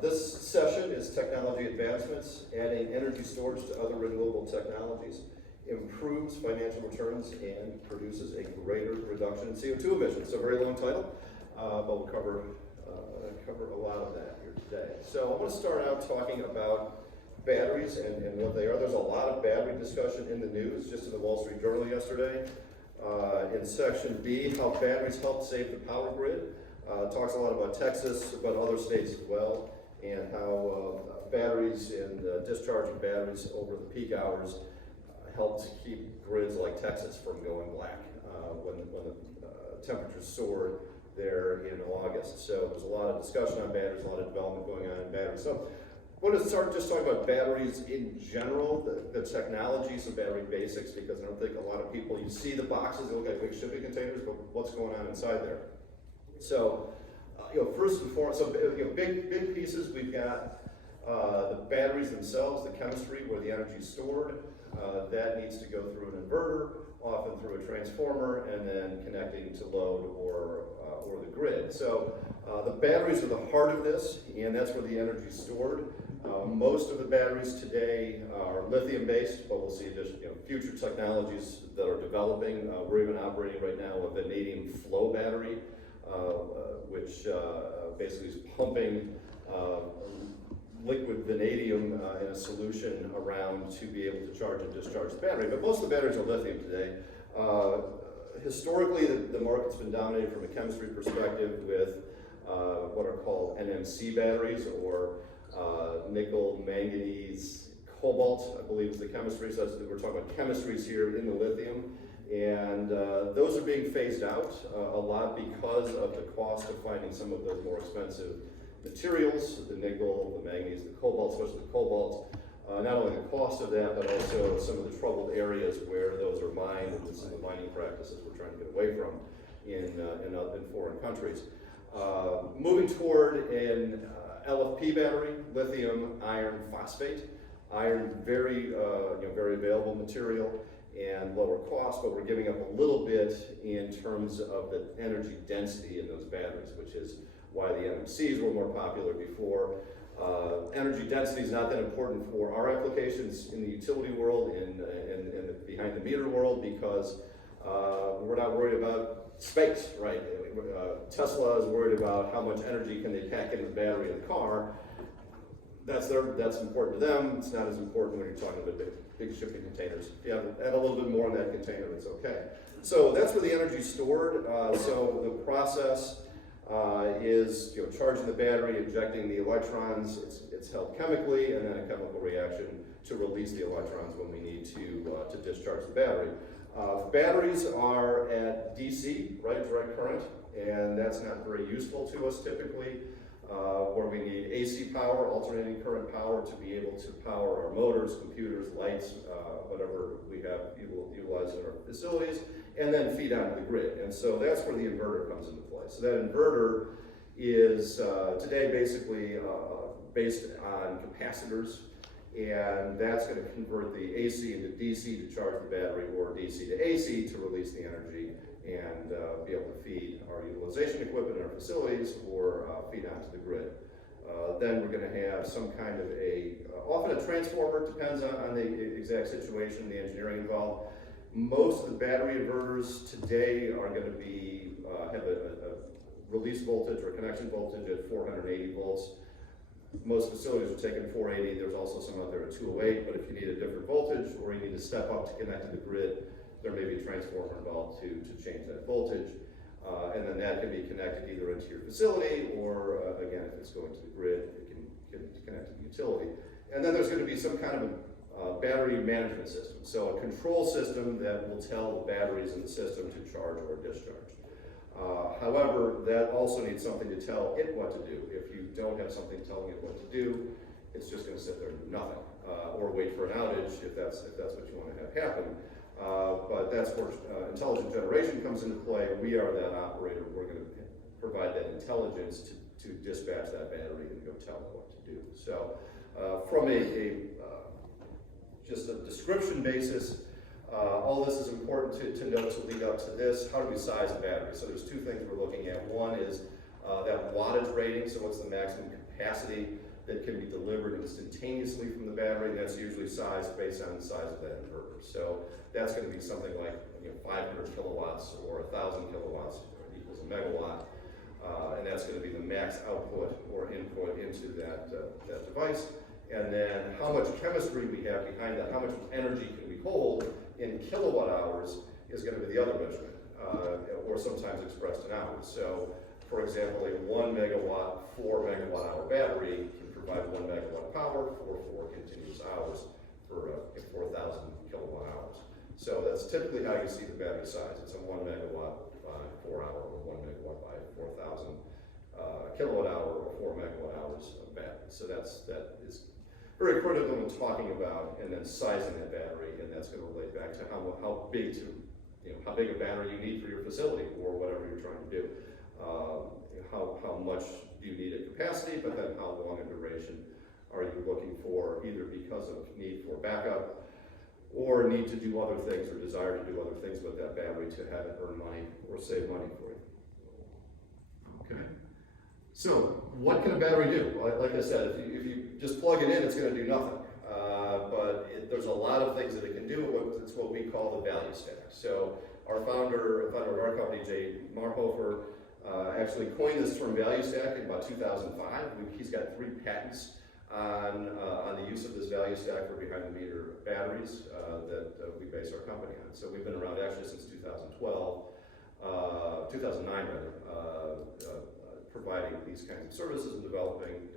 This session is technology advancements, adding energy storage to other renewable technologies, improves financial returns, and produces a greater reduction in CO2 emissions. So a very long title, but we'll cover a lot of that here today. So I want to start out talking about batteries and what they are. There's a lot of battery discussion in the news, just in the Wall Street Journal yesterday. In section B, how batteries help save the power grid. Talks a lot about Texas, but other states as well, and how batteries and discharging batteries over the peak hours helps keep grids like Texas from going black when the temperatures soared there in August. So there's a lot of discussion on batteries, a lot of development going on in batteries. So I want to start just talking about batteries in general, the technology, some battery basics, because I don't think a lot of people, you see the boxes, they look like big shipping containers, but what's going on inside there? So, first and foremost, big pieces, we've got the batteries themselves, the chemistry where the energy is stored. That needs to go through an inverter, often through a transformer, and then connecting to load or the grid. So the batteries are the heart of this, and that's where the energy is stored. Most of the batteries today are lithium-based, but we'll see future technologies that are developing. We're even operating right now a vanadium flow battery, which basically is pumping liquid vanadium in a solution around to be able to charge and discharge the battery. But most of the batteries are lithium today. Historically, the market's been dominated from a chemistry perspective with what are called NMC batteries, or nickel, manganese, cobalt, I believe is the chemistry. So we're talking about chemistries here in the lithium. And those are being phased out a lot because of the cost of finding some of those more expensive materials, the nickel, the manganese, the cobalt, especially the cobalt. Not only the cost of that, but also some of the troubled areas where those are mined and some of the mining practices we're trying to get away from in foreign countries. Moving toward an LFP battery, lithium iron phosphate. Iron, very available material and lower cost, but we're giving up a little bit in terms of the energy density in those batteries, which is why the NMCs were more popular before. Energy density is not that important for our applications in the utility world and the behind the meter world, because we're not worried about space, right? Tesla is worried about how much energy can they pack in the battery in the car. That's important to them. It's not as important when you're talking about big shipping containers. If you add a little bit more in that container, it's okay. So that's where the energy is stored. So the process is charging the battery, injecting the electrons. It's held chemically, and then a chemical reaction to release the electrons when we need to discharge the battery. Batteries are at DC, right, direct current, and that's not very useful to us typically. Where we need AC power, alternating current power, to be able to power our motors, computers, lights, whatever we have utilized in our facilities, and then feed onto the grid. And so that's where the inverter comes into play. So that inverter is today basically based on capacitors, and that's going to convert the AC into DC to charge the battery, or DC to AC to release the energy and be able to feed our utilization equipment in our facilities, or feed onto the grid. Then we're going to have some kind of often a transformer, depends on the exact situation, the engineering involved. Most of the battery inverters today are going to be have a release voltage or connection voltage at 480 volts. Most facilities are taking 480. There's also some out there at 208, but if you need a different voltage or you need to step up to connect to the grid, there may be a transformer involved to change that voltage. And then that can be connected either into your facility, or again, if it's going to the grid, it can connect to the utility. And then there's going to be some kind of a battery management system. So a control system that will tell the batteries in the system to charge or discharge. However, that also needs something to tell it what to do. If you don't have something telling it what to do, it's just going to sit there and do nothing, or wait for an outage if that's what you want to have happen. But that's where intelligent generation comes into play. We are that operator. We're going to provide that intelligence to dispatch that battery and go tell it what to do. So from just a description basis, all this is important to note to lead up to this. How do we size the battery? So there's two things we're looking at. One is that wattage rating, so what's the maximum capacity that can be delivered instantaneously from the battery, and that's usually sized based on the size of that inverter. So that's going to be something like 500 kilowatts or 1,000 kilowatts equals a megawatt, and that's going to be the max output or input into that device. And then how much chemistry we have behind that, how much energy can we hold in kilowatt hours is going to be the other measurement, or sometimes expressed in hours. So, for example, a 1 megawatt, 4 megawatt hour battery can provide 1 megawatt power for 4 continuous hours for 4,000 kilowatt hours. So that's typically how you see the battery size. It's a 1 megawatt by 4 hour, or 1 megawatt by 4,000 kilowatt hour, or 4 megawatt hours of battery. So that is very critical when talking about and then sizing that battery, and that's going to relate back to how big a battery you need for your facility or whatever you're trying to do. How much do you need a capacity, but then how long a duration are you looking for, either because of need for backup or need to do other things or desire to do other things with that battery to have it earn money or save money for you. Okay. So what can a battery do? Well, like I said, if you just plug it in, it's going to do nothing. But there's a lot of things that it can do. It's what we call the value stack. So our founder of our company, Jay Marhofer, actually coined this term value stack in about 2005. He's got 3 patents on the use of this value stack for behind-the-meter batteries that we base our company on. So we've been around actually since 2009 rather, providing these kinds of services and developing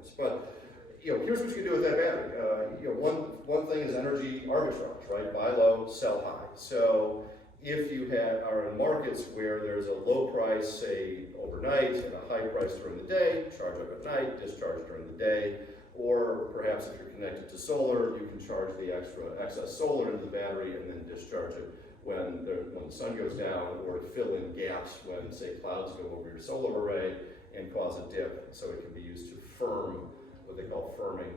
this. But here's what you can do with that battery. One thing is energy arbitrage, right? Buy low, sell high. So if you are in markets where there's a low price, say overnight, and a high price during the day, charge up at night, discharge during the day, or perhaps if you're connected to solar, you can charge the excess solar into the battery and then discharge it when the sun goes down, or to fill in gaps when, say, clouds go over your solar array and cause a dip, so it can be used to firm, what they call firming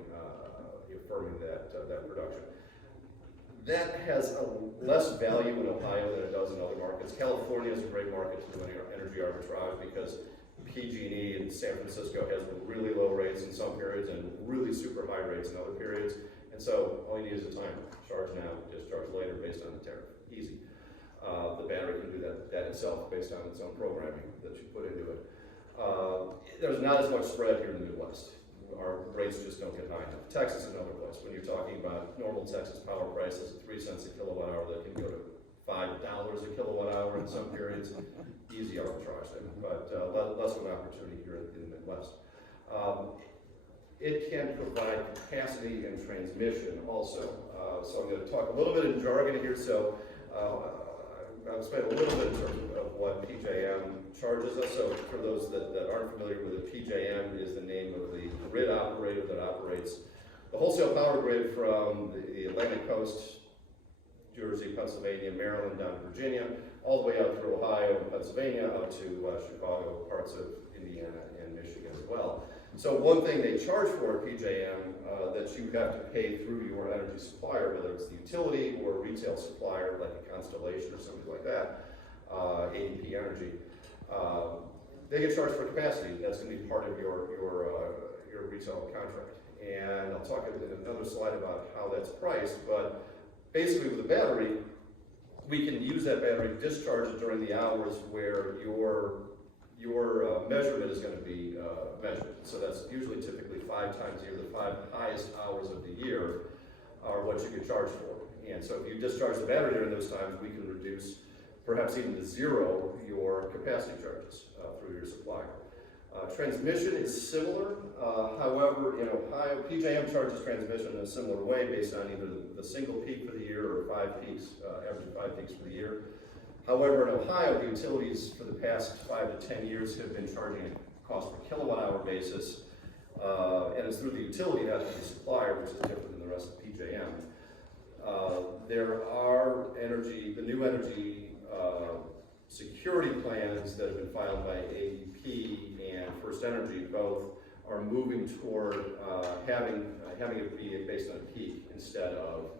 that production. That has a less value in Ohio than it does in other markets. California is a great market to do energy arbitrage because PG&E in San Francisco has really low rates in some periods and really super high rates in other periods. And so all you need is a timer. Charge now, discharge later based on the tariff. Easy. The battery can do that itself based on its own programming that you put into it. There's not as much spread here in the Midwest. Our rates just don't get high enough. Texas is another place. When you're talking about normal Texas power prices at 3 cents a kilowatt hour, that can go to $5 a kilowatt hour in some periods. Easy arbitrage there, but less of an opportunity here in the Midwest. It can provide capacity and transmission also. So I'm going to talk a little bit in jargon here. So I'll explain a little bit in terms of what PJM charges us. So for those that aren't familiar with it, PJM is the name of the grid operator that operates the wholesale power grid from the Atlantic coast, Jersey, Pennsylvania, Maryland, down to Virginia, all the way out through Ohio and Pennsylvania, up to Chicago, parts of Indiana and Michigan as well. So one thing they charge for at PJM that you have to pay through your energy supplier, whether it's the utility or a retail supplier like a Constellation or something like that, ADP Energy, they get charged for capacity. That's going to be part of your retail contract. And I'll talk in another slide about how that's priced, but basically with a battery, we can use that battery, discharge it during the hours where your measurement is going to be measured. So that's usually typically 5 times a year. The 5 highest hours of the year are what you get charged for. And so if you discharge the battery during those times, we can reduce, perhaps even to zero, your capacity charges through your supplier. Transmission is similar. However, in Ohio, PJM charges transmission in a similar way based on either the single peak for the year or 5 peaks, average 5 peaks for the year. However, in Ohio, the utilities for the past 5 to 10 years have been charging a cost per kilowatt hour basis, and it's through the utility, not through the supplier, which is different than the rest of PJM. There are the new energy security plans that have been filed by AEP and First Energy. Both are moving toward having it be based on a peak instead of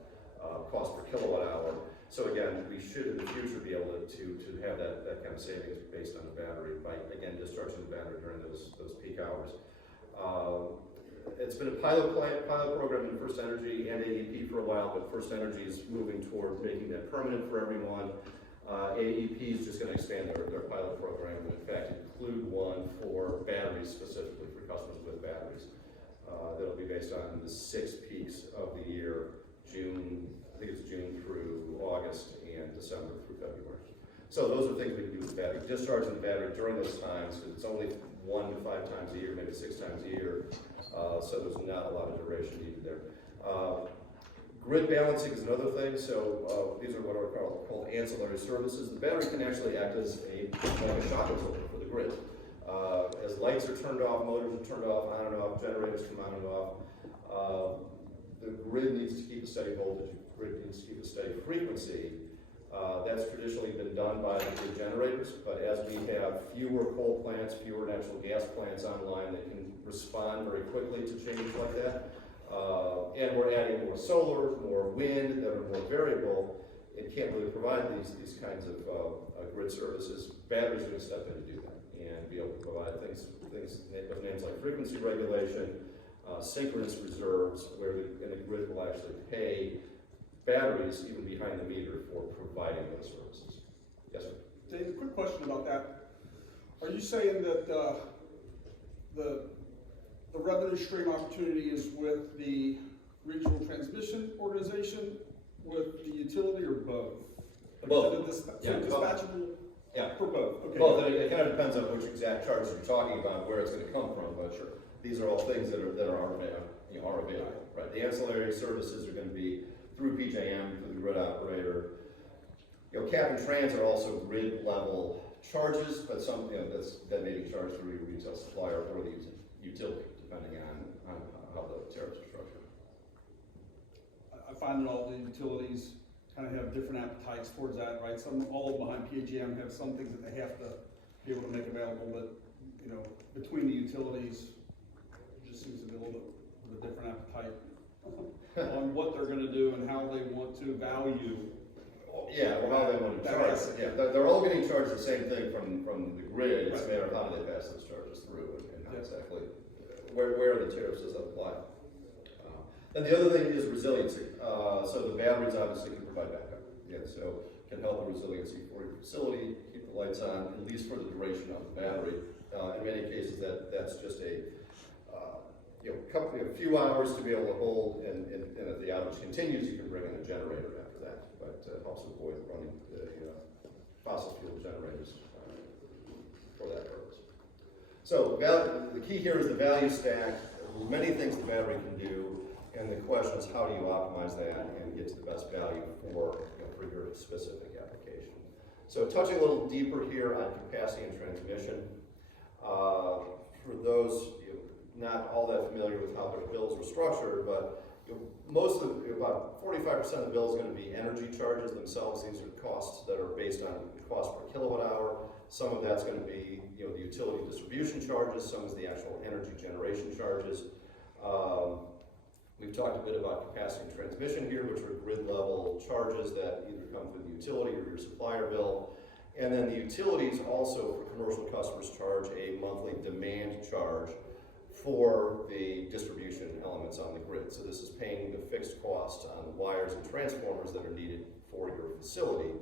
cost per kilowatt hour. So again, we should in the future be able to have that kind of savings based on the battery by, again, discharging the battery during those peak hours. it's been a pilot program in First Energy and AEP for a while, but First Energy is moving toward making that permanent for everyone. AEP is just going to expand their pilot program and in fact include one for batteries, specifically for customers with batteries. That'll be based on the 6 peaks of the year, June through August and December through February. So those are things we can do with the battery. Discharging the battery during those times, because it's only 1 to 5 times a year, maybe 6 times a year, so there's not a lot of duration needed there. Grid balancing is another thing, so these are what are called ancillary services. The battery can actually act as like a shock absorber for the grid. As lights are turned off, motors are turned off, on and off, generators come on and off, the grid needs to keep a steady voltage, the grid needs to keep a steady frequency. That's traditionally been done by the grid generators, but as we have fewer coal plants, fewer natural gas plants online that can respond very quickly to changes like that, and we're adding more solar, more wind that are more variable, it can't really provide these kinds of grid services. Batteries are going to step in to do that and be able to provide things with names like frequency regulation, synchronous reserves, where the grid will actually pay batteries even behind the meter for providing those services. Yes, sir? Dave, a quick question about that. Are you saying that the revenue stream opportunity is with the regional transmission organization, with the utility, or both? Both. Dispatchable? Yeah. For both. Okay. Both. It kind of depends on which exact charge you're talking about, where it's going to come from, but sure. These are all things that are available. Right. The ancillary services are going to be through PJM, through the grid operator. Cap and trans are also grid level charges, but some that may be charged through your retail supplier or the utility, depending on how the tariffs are structured. I find that all the utilities kind of have different appetites towards that, right? All of them behind PJM have some things that they have to be able to make available, but between the utilities, it just seems to be a little bit of a different appetite on what they're going to do and how they want to value. Yeah, or how they want to charge. Yeah, they're all getting charged the same thing from the grid. It's a matter of how they pass those charges through and how exactly where the tariffs does apply. And the other thing is resiliency. So the batteries obviously can provide backup. Yeah, so can help the resiliency for your facility, keep the lights on, at least for the duration of the battery. In many cases, that's just a few hours to be able to hold, and if the outage continues, you can bring in a generator after that, but helps avoid running the fossil fuel generators for that purpose. So the key here is the value stack. There's many things the battery can do, and the question is how do you optimize that and get to the best value for your specific application. So touching a little deeper here on capacity and transmission. For those not all that familiar with how their bills are structured, but about 45% of the bill is going to be energy charges themselves. These are costs that are based on cost per kilowatt hour. Some of that's going to be the utility distribution charges. Some is the actual energy generation charges. We've talked a bit about capacity and transmission here, which are grid level charges that either come through the utility or your supplier bill. And then the utilities also, for commercial customers, charge a monthly demand charge for the distribution elements on the grid. So this is paying the fixed cost on the wires and transformers that are needed for your facility.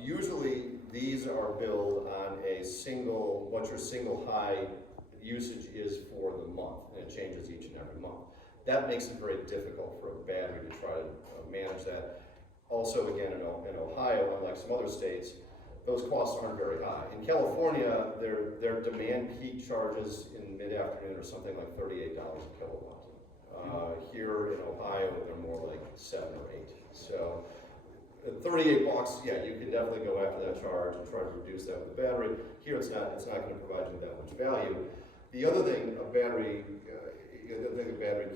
Usually these are billed on what your single high usage is for the month, and it changes each and every month. That makes it very difficult for a battery to try to manage that. Also, again, in Ohio, unlike some other states, those costs aren't very high. In California, their demand peak charges in mid-afternoon are something like $38 a kilowatt. Here in Ohio, they're more like 7 or 8. So at $38, yeah, you can definitely go after that charge and try to reduce that with the battery. Here, it's not going to provide you that much value. The other thing a battery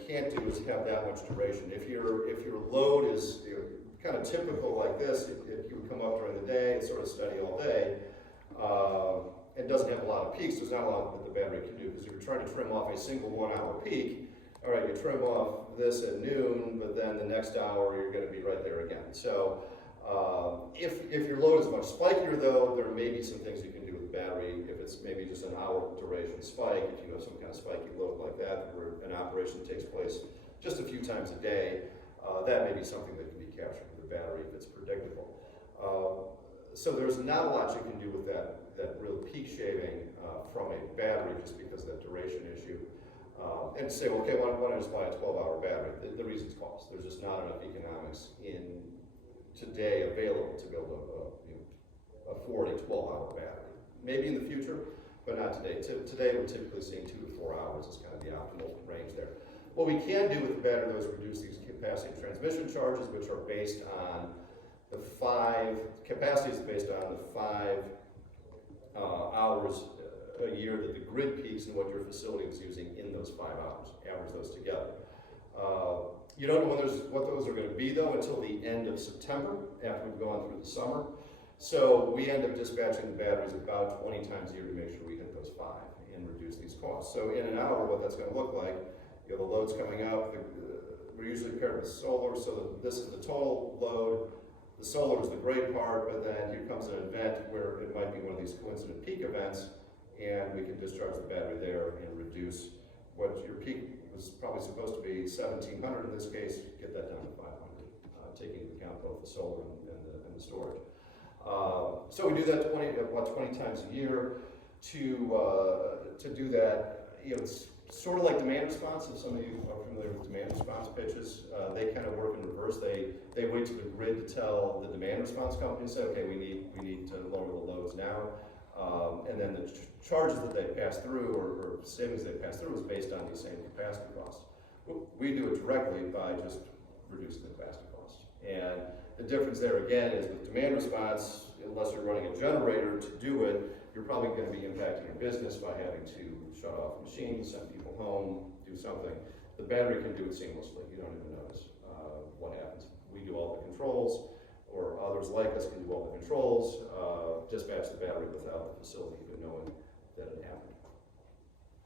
can't do is have that much duration. If your load is kind of typical like this, if you would come up during the day, it's sort of steady all day, and doesn't have a lot of peaks, there's not a lot that the battery can do, because if you're trying to trim off a single 1 hour peak, all right, you trim off this at noon, but then the next hour you're going to be right there again. So if your load is much spikier though, there may be some things you can do with the battery, if it's maybe just an hour duration spike, if you have some kind of spiky load like that, where an operation takes place just a few times a day, that may be something that can be captured with the battery if it's predictable. So there's not a lot you can do with that real peak shaving from a battery just because of that duration issue. And say, well, okay, why don't I just buy a 12-hour battery? The reason's cost. There's just not enough economics in today available to build a 12-hour battery. Maybe in the future, but not today. Today, we're typically seeing 2 to 4 hours is kind of the optimal range there. What we can do with the battery, though, is reduce these capacity and transmission charges, which are based on capacity is based on the 5 hours a year that the grid peaks and what your facility is using in those 5 hours. Average those together. You don't know what those are going to be, though, until the end of September, after we've gone through the summer. So we end up dispatching the batteries about 20 times a year to make sure we hit those 5 and reduce these costs. So in an hour, what that's going to look like, you have the loads coming up. We're usually paired with solar, so this is the total load. The solar is the great part, but then here comes an event where it might be one of these coincident peak events, and we can discharge the battery there and reduce what your peak was probably supposed to be 1,700 in this case, get that down to 500, taking into account both the solar and the storage. So we do that 20 times a year. To do that, it's sort of like demand response. If some of you are familiar with demand response pitches, they kind of work in reverse. They wait to the grid to tell the demand response company, say, okay, we need to lower the loads now. And then the charges that they pass through or savings they pass through is based on these same capacity costs. We do it directly by just reducing the capacity cost. And the difference there again is with demand response, unless you're running a generator to do it, you're probably going to be impacting your business by having to shut off machines, send people home, do something. The battery can do it seamlessly. You don't even notice what happens. We do all the controls, or others like us can do all the controls, dispatch the battery without the facility even knowing that it happened.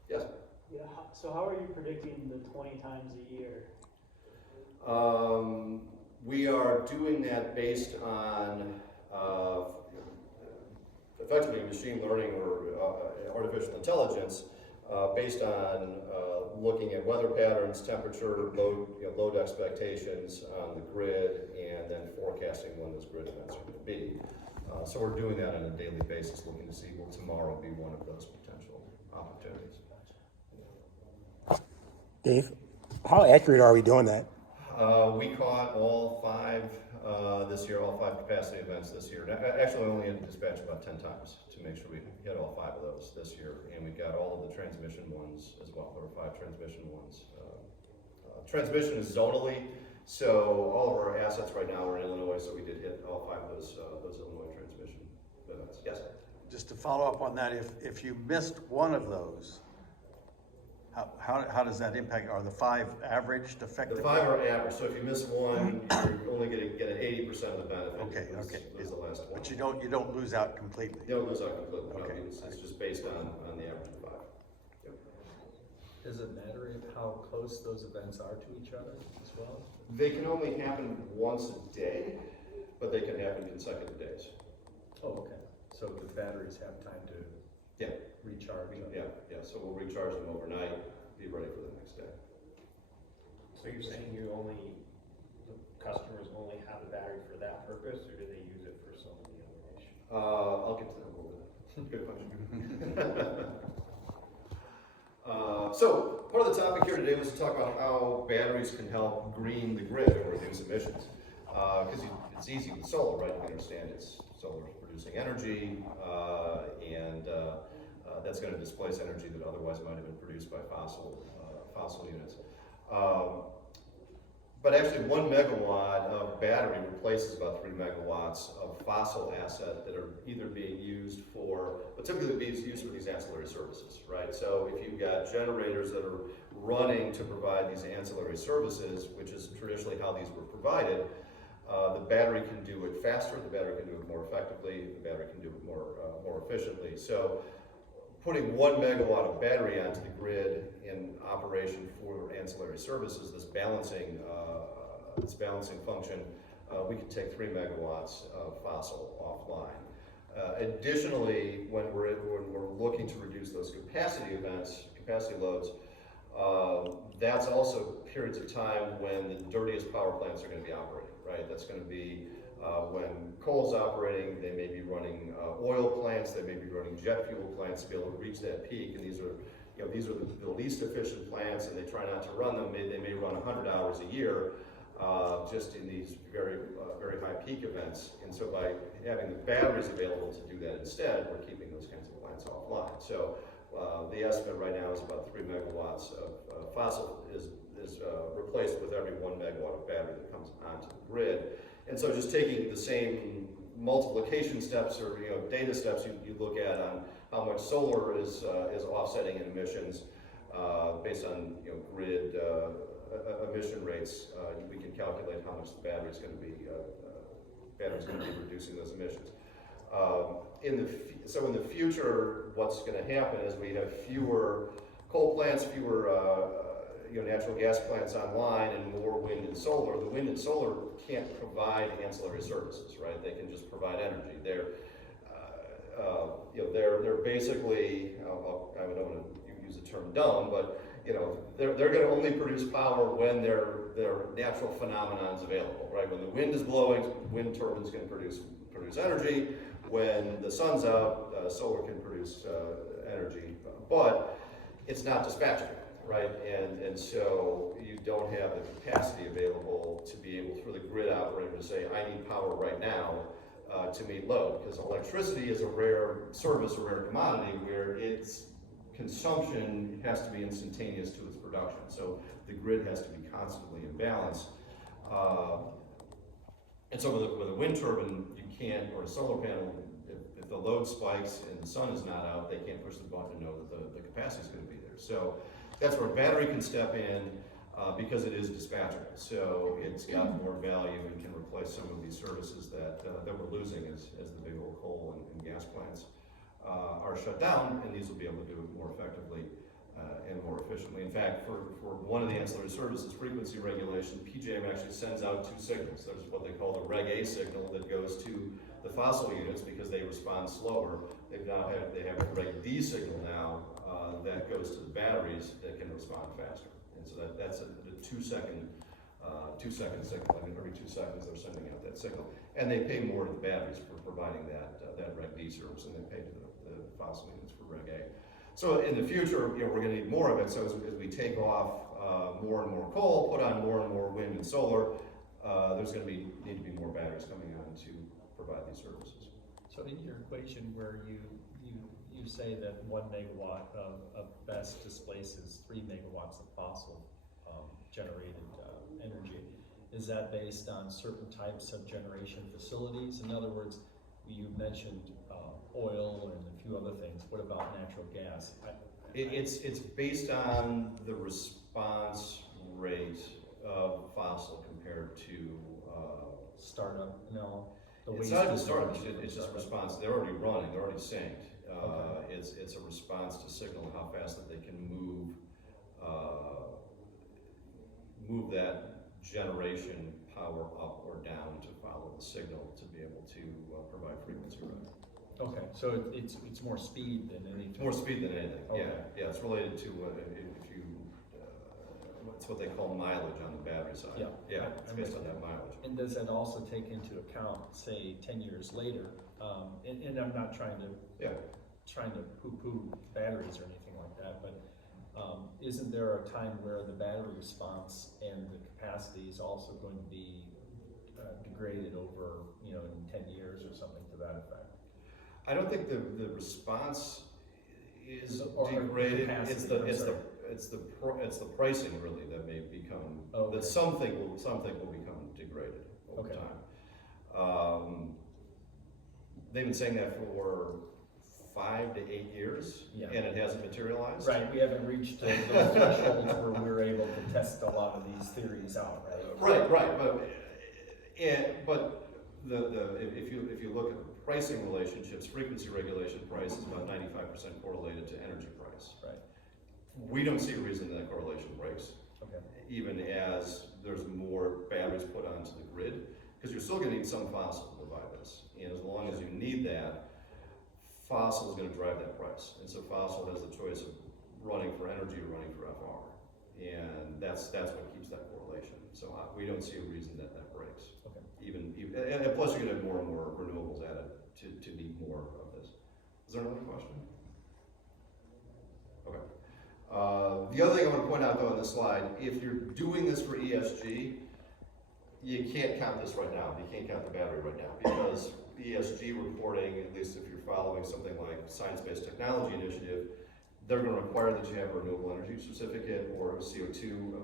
Yes? Yeah, so how are you predicting the 20 times a year? We are doing that based on effectively machine learning or artificial intelligence, based on looking at weather patterns, temperature, load expectations on the grid, and then forecasting when those grid events are going to be. So we're doing that on a daily basis, looking to see will tomorrow be one of those potential opportunities. Dave, how accurate are we doing that? We caught all 5 this year, all 5 capacity events this year. Actually, we only had to dispatch about 10 times to make sure we hit all 5 of those this year, and we got all of the transmission ones as well. There were 5 transmission ones. Transmission is zonally, so all of our assets right now are in Illinois, so we did hit all 5 of those Illinois transmission events. Yes? Just to follow up on that, if you missed one of those, how does that impact? Are the 5 averaged effectively? The 5 are average, so if you miss one, you're only going to get 80% of the benefit. Okay. Was the last one. But you don't lose out completely. You don't lose out completely. Okay. No, it's just based on the average of 5. Yep. Does it matter how close those events are to each other as well? They can only happen once a day, but they can happen consecutive days. Oh, okay. So the batteries have time to recharge? Yeah. So we'll recharge them overnight, be ready for the next day. So you're saying the customers only have the battery for that purpose, or do they use it for some of the other issues? I'll get to that in a little bit. Good question. So part of the topic here today was to talk about how batteries can help green the grid or reduce emissions. Because it's easy with solar, right? You understand solar is producing energy, and that's going to displace energy that otherwise might have been produced by fossil units. But actually 1 megawatt of battery replaces about 3 megawatts of fossil asset that are either being used for, but typically being used for these ancillary services, right? So if you've got generators that are running to provide these ancillary services, which is traditionally how these were provided, the battery can do it faster, the battery can do it more effectively, the battery can do it more efficiently. So putting 1 megawatt of battery onto the grid in operation for ancillary services, this balancing function, we can take 3 megawatts of fossil offline. Additionally, when we're looking to reduce those capacity loads, that's also periods of time when the dirtiest power plants are going to be operating, right? That's going to be when coal's operating, they may be running oil plants, they may be running jet fuel plants to be able to reach that peak, and these are the least efficient plants, and they try not to run them. They may run 100 hours a year just in these very high peak events. And so by having the batteries available to do that instead, we're keeping those kinds of plants offline. So the estimate right now is about 3 megawatts of fossil is replaced with every 1 megawatt of battery that comes onto the grid. And so just taking the same multiplication steps or data steps you look at on how much solar is offsetting in emissions based on grid emission rates, we can calculate how much the battery is going to be reducing those emissions. So in the future, what's going to happen is we have fewer coal plants, fewer natural gas plants online, and more wind and solar. The wind and solar can't provide ancillary services, right? They can just provide energy. They're basically, I don't want to use the term dumb, but they're going to only produce power when their natural phenomenon is available, right? When the wind is blowing, wind turbines can produce energy. When the sun's out, solar can produce energy, but it's not dispatchable, right? And so you don't have the capacity available to be able for the grid operator to say, I need power right now to meet load, because electricity is a rare service, a rare commodity where its consumption has to be instantaneous to its production. So the grid has to be constantly in balance. And so with a wind turbine, you can't, or a solar panel, if the load spikes and the sun is not out, they can't push the button to know that the capacity is going to be there. So that's where a battery can step in because it is dispatchable. So it's got more value and can replace some of these services that we're losing as the big old coal and gas plants are shut down, and these will be able to do it more effectively and more efficiently. In fact, for one of the ancillary services, frequency regulation, PJM actually sends out 2 signals. There's what they call the Reg A signal that goes to the fossil units because they respond slower. They have a Reg D signal now that goes to the batteries that can respond faster. And so that's a 2-second signal. I mean, every 2 seconds they're sending out that signal, and they pay more to the batteries for providing that Reg D service, and they pay to the fossil units for Reg A. So in the future, we're going to need more of it. So as we take off more and more coal, put on more and more wind and solar, there's going to need to be more batteries coming on to provide these services. So in your equation where you say that 1 megawatt of BESS displaces 3 megawatts of fossil generated energy, is that based on certain types of generation facilities? In other words, you mentioned oil and a few other things. What about natural gas? It's based on the response rate of fossil compared to startup? No. It's not even startup. It's just response. They're already running. They're already synced. Okay. It's a response to signal how fast that they can move that generation power up or down to follow the signal to be able to provide frequency running. Okay, so it's more speed than anything. It's more speed than anything. Okay. Yeah. It's related to if you it's what they call mileage on the battery side. Yeah. It's based on that mileage. And does that also take into account, say, 10 years later? And I'm not trying to poo-poo batteries or anything like that, but isn't there a time where the battery response and the capacity is also going to be degraded over, in 10 years or something to that effect? I don't think the response is Or degraded. capacity, It's the pricing really that may become that something will become degraded over Okay. time. They've been saying that for 5 to 8 years, and it hasn't materialized. Right, we haven't reached those thresholds where we're able to test a lot of these theories out, right? Right, but if you look at the pricing relationships, frequency regulation price is about 95% correlated to energy price. Right. We don't see a reason that correlation breaks, Okay. even as there's more batteries put onto the grid, because you're still going to need some fossil to provide this. And as long as you need that, fossil is gonna drive that price. And so fossil has the choice of running for energy or running for FR. And that's what keeps that correlation. So we don't see a reason that breaks. Okay. And plus you're gonna have more and more renewables added to need more of this. Is there another question? Okay. The other thing I want to point out though on this slide, if you're doing this for ESG, you can't count this right now. You can't count the battery right now because ESG reporting, at least if you're following something like Science-Based Technology Initiative, they're going to require that you have a renewable energy certificate or a CO2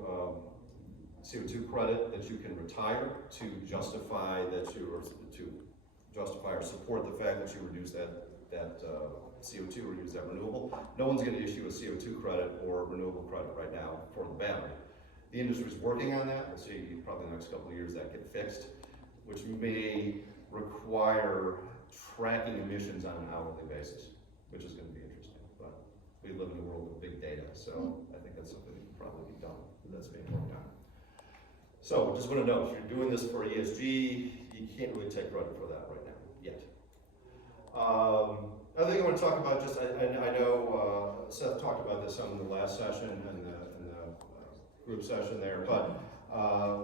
credit that you can retire to justify that or support the fact that you reduce that CO2 or use that renewable. No one's going to issue a CO2 credit or renewable credit right now for the battery. The industry's working on that. We'll see probably in the next couple of years that get fixed, which may require tracking emissions on an hourly basis, which is going to be interesting. But we live in a world of big data, so I think that's something that can probably be done. That's being worked on. So just want to know, if you're doing this for ESG, you can't really take credit for that right now, yet. Other thing I want to talk about, just I know Seth talked about this on the last session and the group session there, but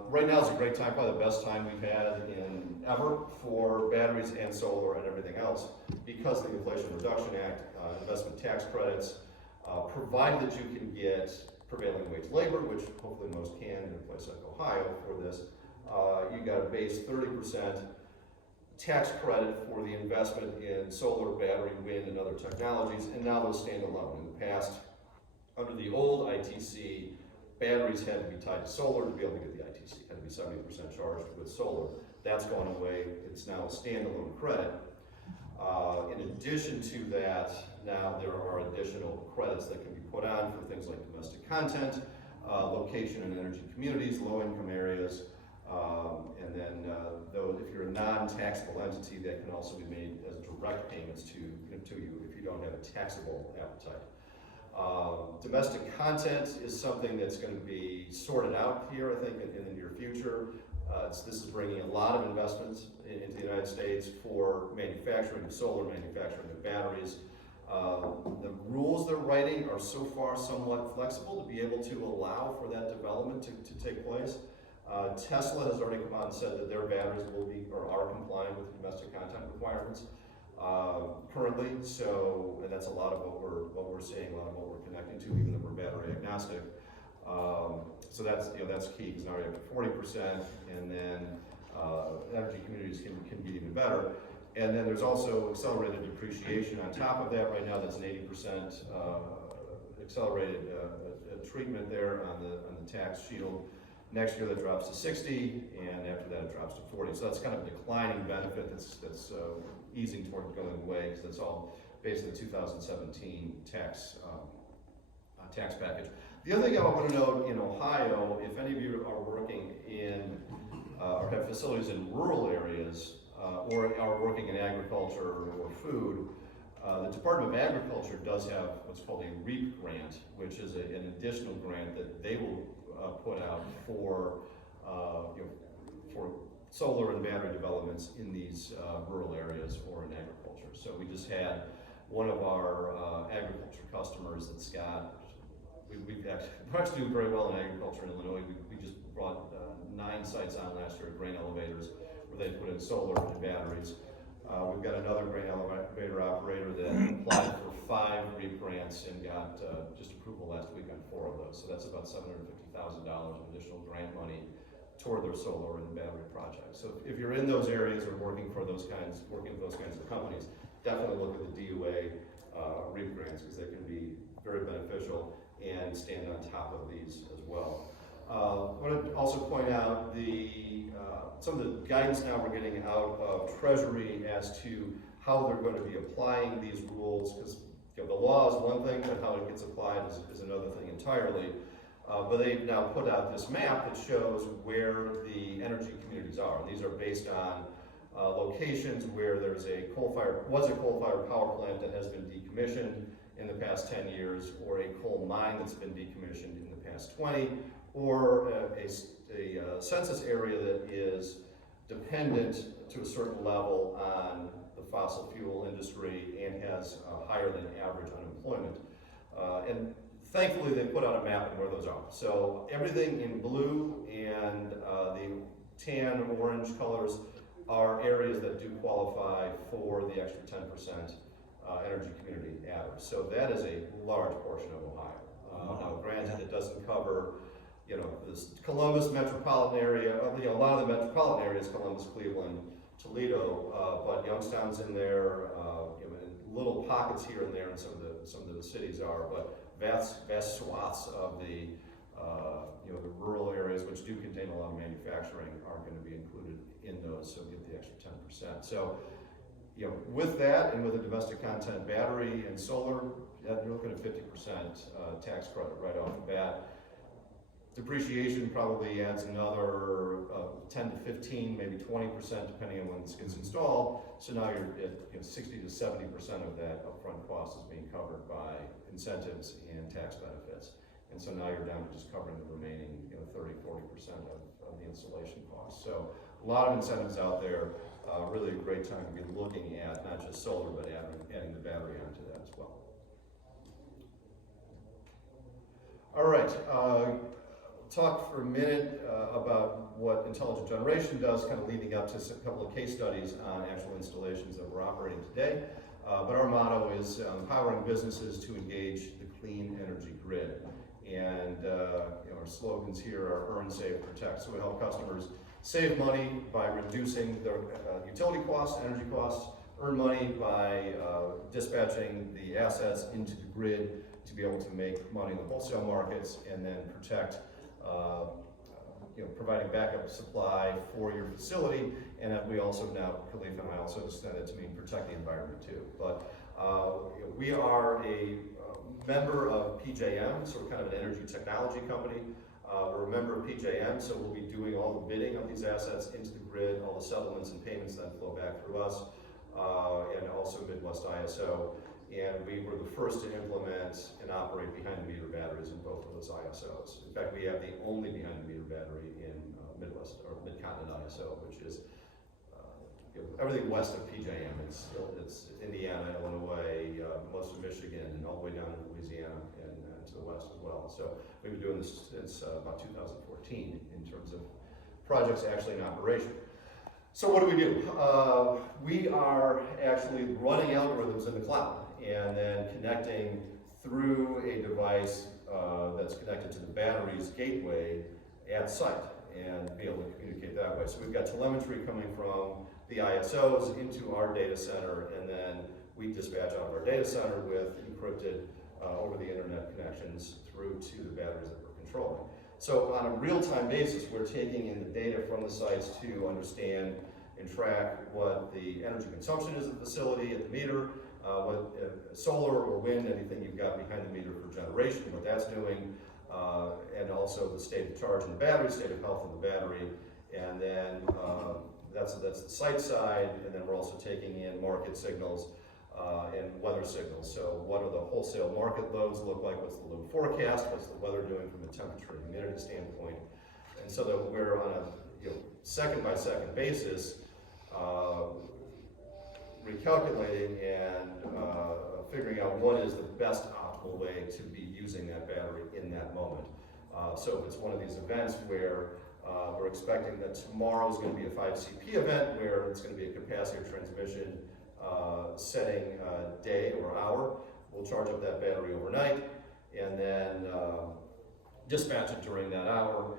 right now is a great time, probably the best time we've had in ever for batteries and solar and everything else, because of the Inflation Reduction Act, investment tax credits, provided that you can get prevailing wage labor, which hopefully most can in a place like Ohio for this, you got a base 30% tax credit for the investment in solar, battery, wind, and other technologies, and now they'll stand alone. In the past, under the old ITC, batteries had to be tied to solar to be able to get the ITC, had to be 70% charged with solar. That's gone away. It's now a standalone credit. In addition to that, now there are additional credits that can be put on for things like domestic content, location in energy communities, low-income areas, and then though if you're a non-taxable entity, that can also be made as direct payments to you if you don't have a taxable appetite. Domestic content is something that's going to be sorted out here, I think, in the near future. This is bringing a lot of investments into the United States for manufacturing of solar, manufacturing of batteries. The rules they're writing are so far somewhat flexible to be able to allow for that development to take place. Tesla has already come out and said that their batteries will be or are compliant with domestic content requirements currently. So, and that's a lot of what we're seeing, a lot of what we're connecting to, even though we're battery agnostic. So that's key, because now we have 40%, and then energy communities can be even better. And then there's also accelerated depreciation on top of that. Right now, that's an 80% accelerated treatment there on the tax shield. Next year that drops to 60, and after that it drops to 40. So that's kind of a declining benefit that's easing toward going away, because that's all based on the 2017 tax package. The other thing I want to note in Ohio, if any of you are working in or have facilities in rural areas or are working in agriculture or food, the Department of Agriculture does have what's called a REAP grant, which is an additional grant that they will put out for for solar and battery developments in these rural areas or in agriculture. So we just had one of our agriculture customers that's got, we're actually doing very well in agriculture in Illinois. We just brought 9 sites on last year at grain elevators where they put in solar and batteries. We've got another grain elevator operator that applied for 5 REAP grants and got just approval last week on 4 of those. So that's about $750,000 of additional grant money toward their solar and battery projects. So if you're in those areas or working with those kinds of companies, definitely look at the DOA REAP grants, because they can be very beneficial and stand on top of these as well. I want to also point out some of the guidance now we're getting out of Treasury as to how they're going to be applying these rules, because the law is one thing, but how it gets applied is another thing entirely. But they've now put out this map that shows where the energy communities are. And these are based on locations where there's a coal-fired power plant that has been decommissioned in the past 10 years, or a coal mine that's been decommissioned in the past 20, or a census area that is dependent to a certain level on the the fossil fuel industry and has higher than average unemployment. And thankfully, they put out a map of where those are. So everything in blue and the tan and orange colors are areas that do qualify for the extra 10% energy community adder. So that is a large portion of Ohio. Now, granted, it doesn't cover, you know, this Columbus metropolitan area. You know, a lot of the metropolitan areas, Columbus, Cleveland, Toledo, but Youngstown's in there. You know, and little pockets here and there in some of the cities are, but vast swaths of the you know, the rural areas, which do contain a lot of manufacturing, are going to be included in those, so get the extra 10%. So, you know, with that and with a domestic content battery and solar, you're looking at 50% tax credit right off the bat. Depreciation probably adds another 10 to 15, maybe 20%, depending on when this gets installed. So now you're at, you know, 60 to 70% of that upfront cost is being covered by incentives and tax benefits. And so now you're down to just covering the remaining, you know, 30, 40% of the installation cost. So a lot of incentives out there. Really a great time to be looking at not just solar, but adding the battery onto that as well. All right, talk for a minute about what intelligent generation does, kind of leading up to a couple of case studies on actual installations that we're operating today. But our motto is empowering businesses to engage the clean energy grid. And you know, our slogans here are earn, save, protect. So we help customers save money by reducing their utility costs, energy costs, earn money by dispatching the assets into the grid to be able to make money in the wholesale markets, and then protect, you know, providing backup supply for your facility. And we also now, Khalif and I also extended to mean protect the environment too. But we are a member of PJM, so we're kind of an energy technology company. We're a member of PJM, so we'll be doing all the bidding of these assets into the grid, all the settlements and payments that flow back through us, and also Midwest ISO. And we were the first to implement and operate behind-the-meter batteries in both of those ISOs. In fact, we have the only behind-the-meter battery in Midwest or Mid-Continent ISO, which is you know, everything west of PJM. It's Indiana, Illinois, most of Michigan, and all the way down to Louisiana and to the west as well. So we've been doing this since about 2014 in terms of projects actually in operation. So what do? We are actually running algorithms in the cloud and then connecting through a device that's connected to the battery's gateway at site and be able to communicate that way. So we've got telemetry coming from the ISOs into our data center, and then we dispatch out of our data center with encrypted over the internet connections through to the batteries that we're controlling. So on a real-time basis, we're taking in the data from the sites to understand and track what the energy consumption is at the facility, at the meter, what solar or wind, anything you've got behind the meter for generation, what that's doing, and also the state of charge in the battery, state of health of the battery, and then that's the site side, and then we're also taking in market signals and weather signals. So what do the wholesale market loads look like? What's the load forecast? What's the weather doing from a temperature and humidity standpoint? And so that we're on a second by second basis recalculating and figuring out what is the best optimal way to be using that battery in that moment. So if it's one of these events where we're expecting that tomorrow is going to be a 5CP event where it's going to be a capacity transmission setting day or hour, we'll charge up that battery overnight and then dispatch it during that hour.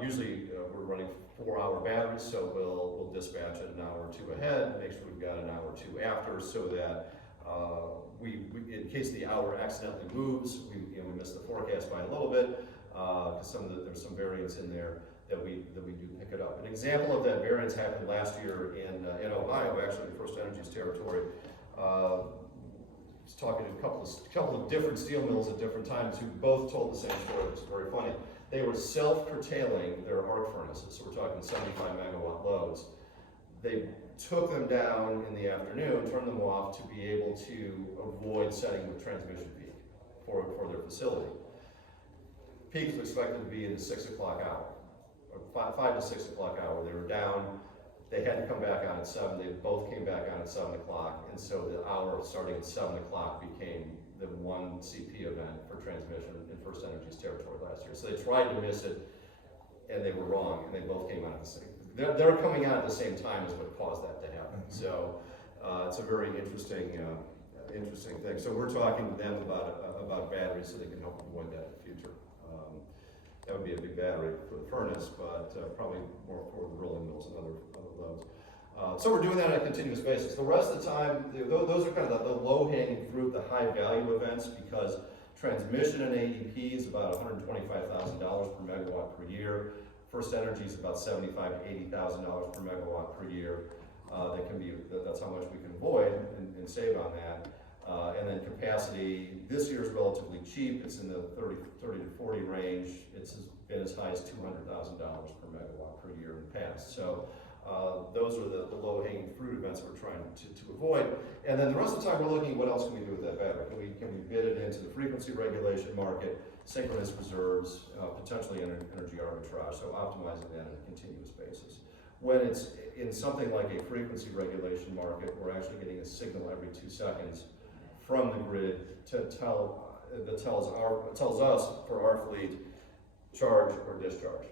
Usually we're running 4-hour batteries, so we'll dispatch it an hour or two ahead, make sure we've got an hour or two after, so that we in case the hour accidentally moves, we miss the forecast by a little bit, because there's some variance in there that we do pick it up. An example of that variance happened last year in Ohio, actually in First Energy's territory. I was talking to a couple of different steel mills at different times who both told the same story. It was very funny. They were self-curtailing their arc furnaces, so we're talking 75 megawatt loads. They took them down in the afternoon, turned them off to be able to avoid setting the transmission peak for their facility. Peak was expected to be in the 6 o'clock hour, or 5 to 6 o'clock hour. They were down They had to come back on at 7, they both came back on at 7 o'clock, and so the hour starting at 7 o'clock became the one CP event for transmission in First Energy's territory last year. So they tried to miss it, and they were wrong, and they both came on at the same. They're coming on at the same time is what caused that to happen. So it's a very interesting thing. So we're talking to them about batteries so they can help avoid that in the future. That would be a big battery for the furnace, but probably more for the rolling mills and other loads. So we're doing that on a continuous basis. The rest of the time, those are kind of the low-hanging fruit, the high-value events, because transmission and AEP is about $125,000 per megawatt per year. First Energy is about $75,000 to $80,000 per megawatt per year. That's how much we can avoid and save on that. And then capacity this year is relatively cheap. It's in the 30 to 40 range. It's been as high as $200,000 per megawatt per year in the past. So those are the low-hanging fruit events we're trying to avoid. And then the rest of the time we're looking at what else can we do with that battery. Can we bid it into the frequency regulation market, synchronous reserves, potentially energy arbitrage, so optimizing that on a continuous basis. When it's in something like a frequency regulation market, we're actually getting a signal every 2 seconds from the grid that tells us for our fleet, charge or discharge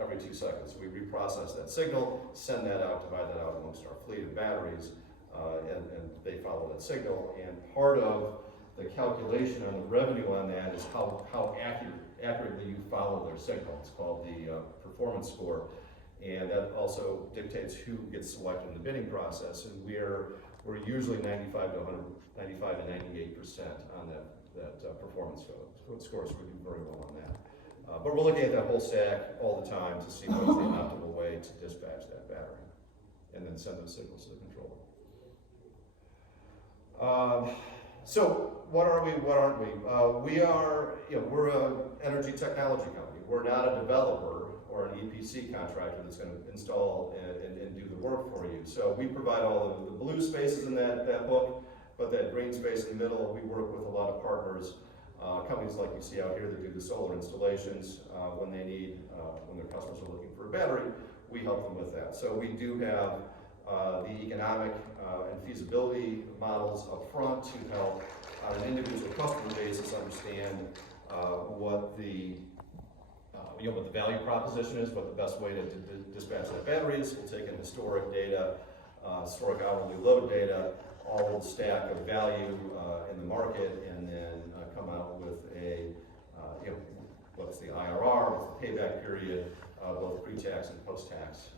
every 2 seconds. We reprocess that signal, send that out, divide that out amongst our fleet of batteries, and they follow that signal. And part of the calculation on the revenue on that is how accurately you follow their signal. It's called the performance score. And that also dictates who gets selected in the bidding process. And we're usually 95 to 98% on that performance score, so we do very well on that. But we're looking at that whole stack all the time to see what's the optimal way to dispatch that battery and then send those signals to the controller. So what are we, what aren't we? We're an energy technology company. We're not a developer or an EPC contractor that's going to install and do the work for you. So we provide all the blue spaces in that book, but that green space in the middle, we work with a lot of partners, companies like you see out here that do the solar installations when they need, when their customers are looking for a battery, we help them with that. So we do have the economic and feasibility models up front to help on an individual customer basis understand what the what the value proposition is, what the best way to dispatch that battery is. We'll take in historic data, historic hourly load data, all the stack of value in the market, and then come out with a, what's the IRR, what's the payback period, both pre-tax and post-tax,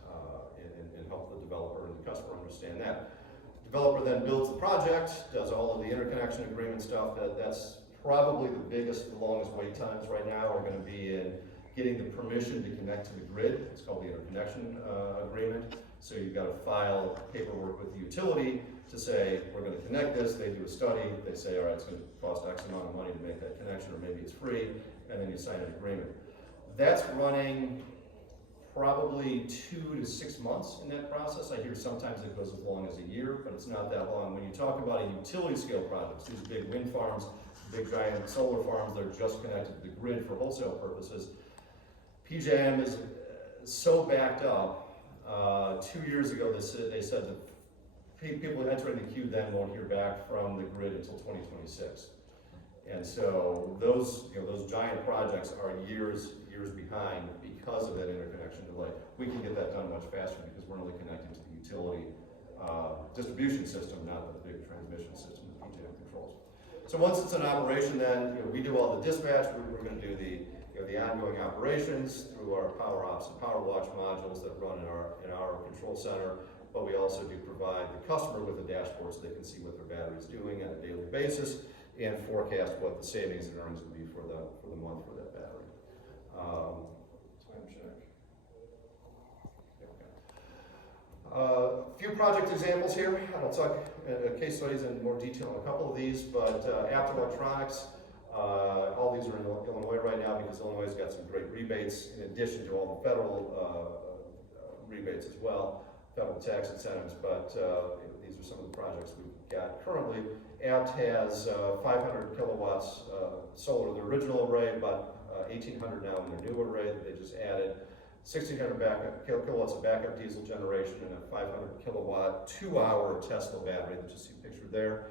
and help the developer and the customer understand that. Developer then builds the project, does all of the interconnection agreement stuff. That's probably the biggest, the longest wait times right now are going to be in getting the permission to connect to the grid. It's called the interconnection agreement. So you've got to file paperwork with the utility to say, we're going to connect this. They do a study. They say, all right, it's going to cost X amount of money to make that connection, or maybe it's free, and then you sign an agreement. That's running probably 2 to 6 months in that process. I hear sometimes it goes as long as a year, but it's not that long. When you talk about a utility scale projects, these big wind farms, big giant solar farms, they're just connected to the grid for wholesale purposes. PJM is so backed up. 2 years ago, they said that people entering the queue then won't hear back from the grid until 2026. And so those giant projects are years behind because of that interconnection delay. We can get that done much faster because we're only connecting to the utility distribution system, not the big transmission system that PJM controls. So once it's in operation, then we do all the dispatch. We're going to do the ongoing operations through our Power Ops and Power Watch modules that run in our control center. But we also do provide the customer with a dashboard so they can see what their battery is doing on a daily basis and forecast what the savings and earnings would be for the month for that battery. Time check. A few project examples here. I'll talk case studies in more detail on a couple of these, but Apt Electronics, all these are in Illinois right now because Illinois has got some great rebates in addition to all the federal rebates as well, federal tax incentives, but these are some of the projects we've got currently. Apt has 500 kilowatts solar in the original array, but 1,800 now in their new array that they just added. 1,600 kilowatts of backup diesel generation, and a 500 kilowatt 2-hour Tesla battery that you see pictured there.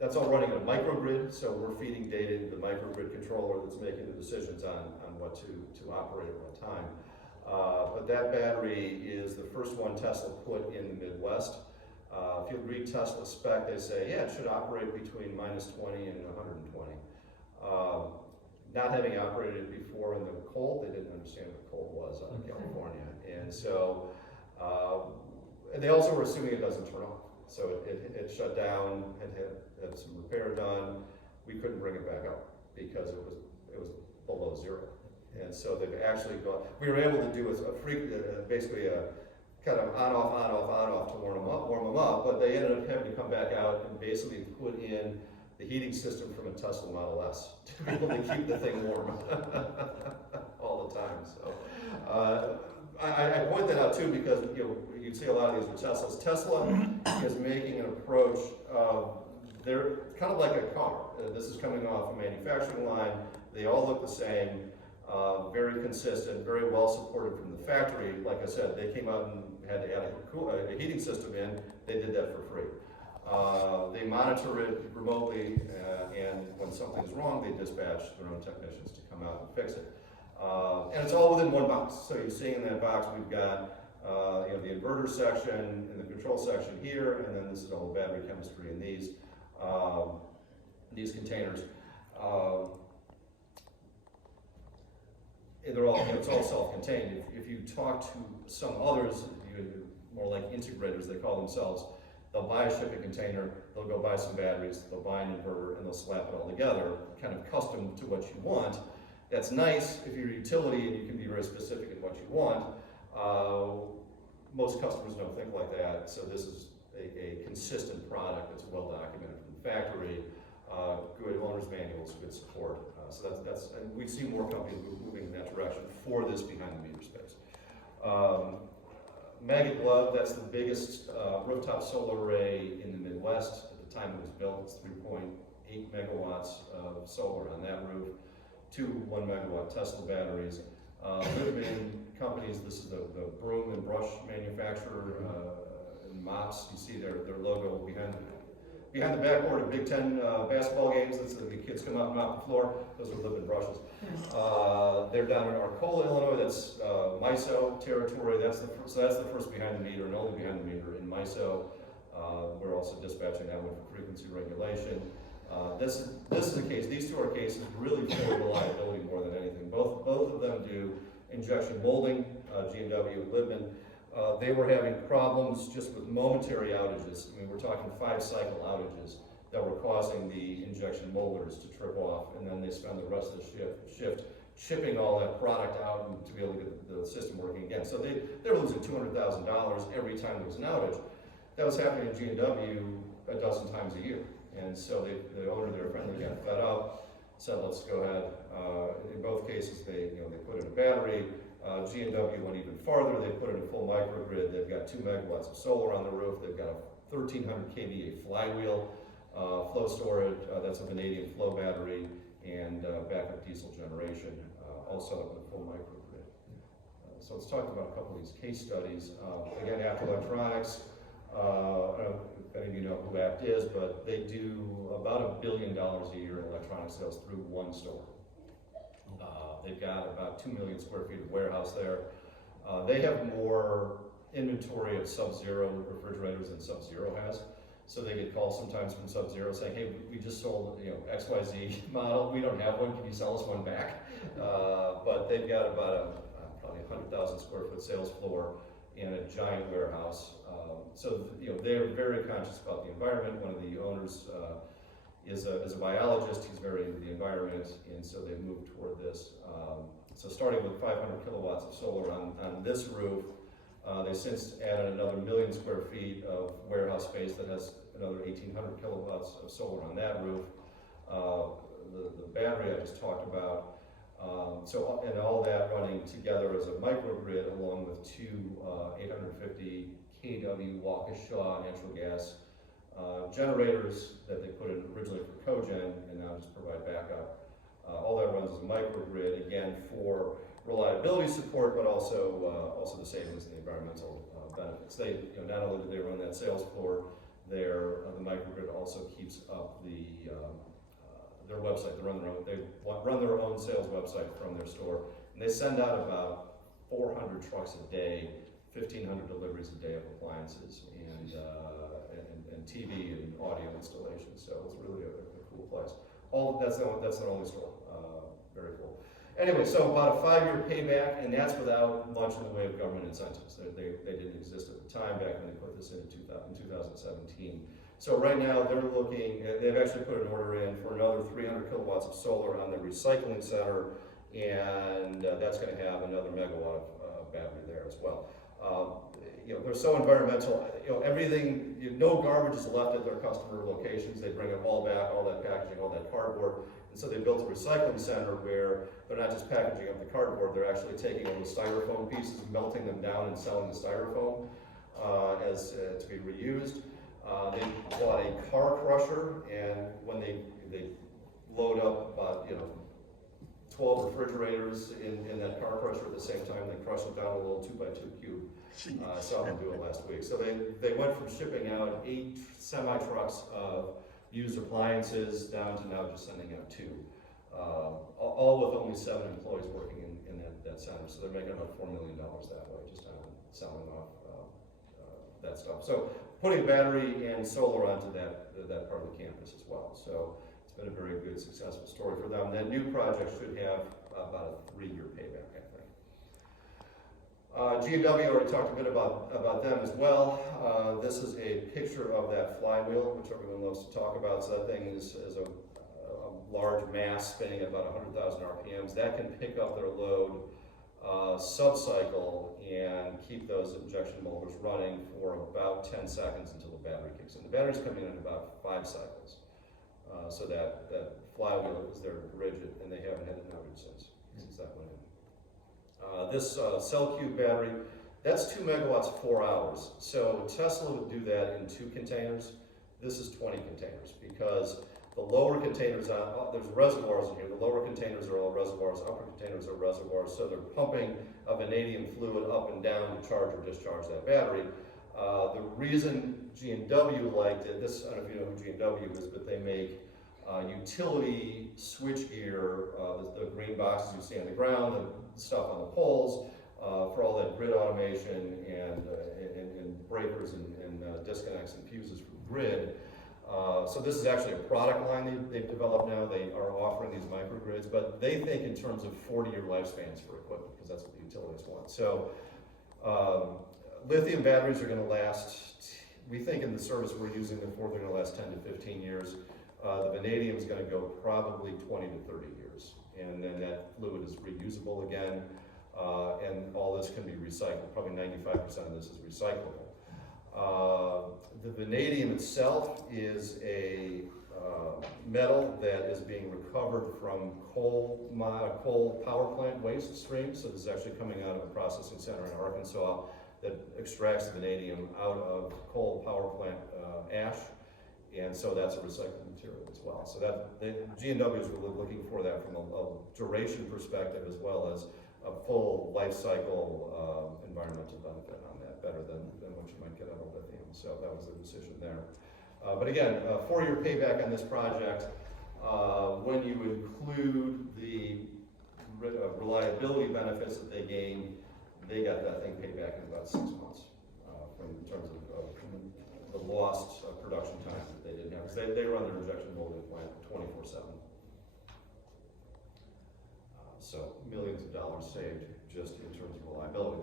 That's all running in a microgrid, so we're feeding data into the microgrid controller that's making the decisions on what to operate at what time. But that battery is the first one Tesla put in the Midwest. If you read Tesla spec, they say, yeah, it should operate between -20 and 120. Not having operated it before in the cold, they didn't understand what cold was out in California. And so, and they also were assuming it doesn't turn off. So it shut down, had some repair done. We couldn't bring it back up because it was below zero. And so they've actually got, we were able to do basically a kind of on off to warm them up, but they ended up having to come back out and basically put in the heating system from a Tesla Model S to be able to keep the thing warm all the time. So I point that out too because you see a lot of these with Teslas. Tesla is making an approach. They're kind of like a car. This is coming off a manufacturing line. They all look the same. Very consistent, very well supported from the factory. Like I said, they came out and had to add a heating system in. They did that for free. They monitor it remotely, and when something's wrong, they dispatch their own technicians to come out and fix it. And it's all within one box. So you're seeing in that box, we've got the inverter section and the control section here, and then this is all the battery chemistry in these containers. They're all, it's all self-contained. If you talk to some others, more like integrators, they call themselves, they'll buy a shipping container, they'll go buy some batteries, they'll buy an inverter, and they'll slap it all together, kind of custom to what you want. That's nice if you're a utility and you can be very specific in what you want. Most customers don't think like that, so this is a consistent product that's well documented from the factory, good owner's manuals, good support. So that's and we see more companies moving in that direction for this behind the meter space. Maggot Glove, that's the biggest rooftop solar array in the Midwest. At the time it was built, it's 3.8 megawatts of solar on that roof, 2 1 megawatt Tesla batteries. Living companies, this is the broom and brush manufacturer, and mops. You see their logo behind the backboard of Big Ten basketball games. That's the kids come up and mop the floor. Those are Living brushes. They're down in Arcola, Illinois. That's MISO territory. That's the first behind the meter and only behind the meter in MISO. We're also dispatching that one for frequency regulation. This is a case. These two are cases really for reliability more than anything. Both of them do injection molding. G&W, Libman. They were having problems just with momentary outages. I mean, we're talking 5-cycle outages that were causing the injection molders to trip off, and then they spend the rest of the shift shipping all that product out and to be able to get the system working again. So they were losing $200,000 every time there was an outage. That was happening in G&W a dozen times a year. And so the owner there finally got fed up, said, let's go ahead. In both cases, they put in a battery. G&W went even farther. They put in a full microgrid. They've got 2 megawatts of solar on the roof. They've got a 1,300 kVA flywheel flow storage. That's a vanadium flow battery and backup diesel generation, all set up with a full microgrid. So let's talk about a couple of these case studies. Again, Apt Electronics. I don't know if any of you know who Apt is, but they do about $1 billion a year in electronic sales through one store. They've got about 2 million square feet of warehouse there. They have more inventory of Sub-Zero refrigerators than Sub-Zero has. So they get calls sometimes from Sub-Zero saying, hey, we just sold XYZ model. We don't have one. Can you sell us one back? But they've got about probably 100,000 square foot sales floor in a giant warehouse. So they're very conscious about the environment. One of the owners is a biologist. He's very into the environment, and so they've moved toward this. So starting with 500 kilowatts of solar on this roof, they since added another 1 million square feet of warehouse space that has another 1,800 kilowatts of solar on that roof. The battery I just talked about. And all that running together as a microgrid along with 2 850 kW Waukesha natural gas generators that they put in originally for cogen and now just provide backup. All that runs as a microgrid, again, for reliability support, but also the savings and the environmental benefits. They, not only do they run that sales floor, the microgrid also keeps up their website. They run their own sales website from their store, and they send out about 400 trucks a day, 1,500 deliveries a day of appliances and TV and audio installations. So it's really a cool place. That's not only store. Very cool. Anyway, so about a 5-year payback, and that's without much in the way of government incentives. They didn't exist at the time back when they put this in 2017. So right now they've actually put an order in for another 300 kilowatts of solar on the recycling center, and that's going to have another megawatt of battery there as well. They're so environmental. Everything. No garbage is left at their customer locations. They bring it all back, all that packaging, all that cardboard. And so they built a recycling center where they're not just packaging up the cardboard, they're actually taking all the styrofoam pieces, melting them down and selling the styrofoam to be reused. They bought a car crusher, and when they load up about 12 refrigerators in that car crusher at the same time, they crush it down a little 2x2 cube. I saw them do it last week. So they went from shipping out 8 semi-trucks of used appliances down to now just sending out 2. All with only 7 employees working in that center. So they're making about $4 million that way, just on selling off that stuff. So putting battery and solar onto that part of the campus as well. So it's been a very good, successful story for them. That new project should have about a 3-year payback, I think. G&W, already talked a bit about them as well. This is a picture of that flywheel, which everyone loves to talk about. So that thing is a large mass spinning at about 100,000 RPMs. That can pick up their load sub-cycle and keep those injection molders running for about 10 seconds until the battery kicks in. The battery's coming in about 5 cycles. So that flywheel is there rigid, and they haven't had an outage since that went in. This cell cube battery, that's 2 megawatts, 4 hours. So Tesla would do that in 2 containers. This is 20 containers, because the lower containers, there's reservoirs in here. The lower containers are all reservoirs, upper containers are reservoirs. So they're pumping a vanadium fluid up and down to charge or discharge that battery. The reason G&W liked it, I don't know if you know who G&W is, but they make utility switchgear, the green boxes you see on the ground, the stuff on the poles, for all that grid automation and breakers and disconnects and fuses for the grid. So this is actually a product line they've developed now. They are offering these microgrids, but they think in terms of 40-year lifespans for equipment, because that's what the utilities want. So lithium batteries are going to last, we think in the service we're using them for, they're going to last 10 to 15 years. The vanadium is going to go probably 20 to 30 years. And then that fluid is reusable again, and all this can be recycled. Probably 95% of this is recyclable. The vanadium itself is a metal that is being recovered from coal power plant waste streams. So this is actually coming out of a processing center in Arkansas that extracts the vanadium out of coal power plant ash. And so that's a recycled material as well. So that G&W is really looking for that from a duration perspective, as well as a full life cycle environmental benefit on that, better than what you might get out of lithium. So that was the decision there. But again, 4-year payback on this project. When you include the reliability benefits that they gain, they got that thing paid back in about 6 months in terms of the lost production time that they didn't have. Because they run their injection molding plant 24/7. So millions of dollars saved just in terms of reliability.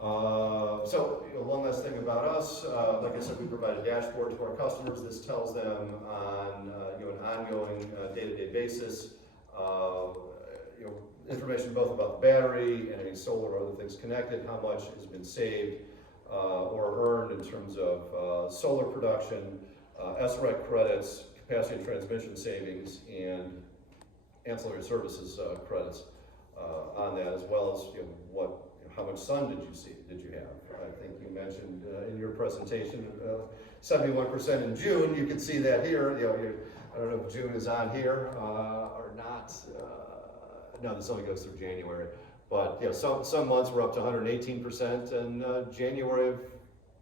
One last thing about us. Like I said, we provide a dashboard to our customers. This tells them on an ongoing day-to-day basis information both about the battery and any solar or other things connected, how much has been saved or earned in terms of solar production, SREC credits, capacity and transmission savings, and ancillary services credits on that, as well as how much sun did you have? I think you mentioned in your presentation 71% in June. You can see that here. I don't know if June is on here or not. now this only goes through January. But, you know, some months we're up to 118%, and January of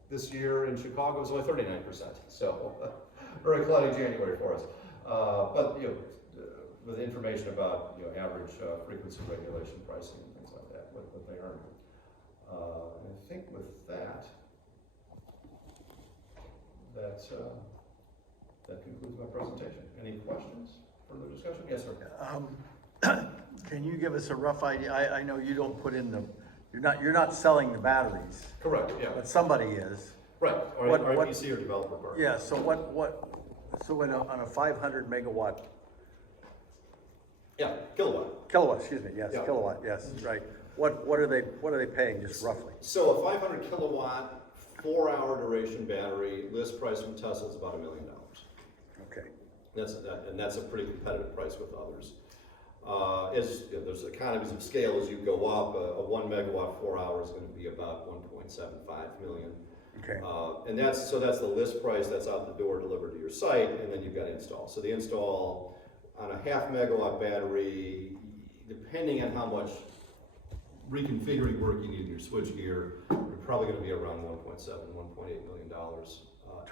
this year in Chicago was only 39%. So, very cloudy January for us. But, you know, with information about, you know, average frequency regulation pricing and things like that, what they earn. And I think with that, that concludes my presentation. Any questions, further discussion? Yes, sir. Can you give us a rough idea? I know you don't put in the, you're not selling the batteries, Correct, yeah. but somebody is. Right, what- RPC or developer partner. Yeah, so so on a 500 megawatt, Yeah, kilowatt. kilowatt, excuse me, yes, Yeah. kilowatt, yes, right. What are they paying, just roughly? So a 500 kilowatt, 4-hour duration battery, list price from Tesla is about $1 million. Okay, And that's a pretty competitive price with others. As you know, there's economies of scale as you go up. A 1 megawatt 4 hour is going to be about 1.75 million. okay, And that's the list price that's out the door delivered to your site, and then you've got install. So the install on a half megawatt battery, depending on how much reconfiguring work you need in your switch gear, you're probably going to be around $1.8 million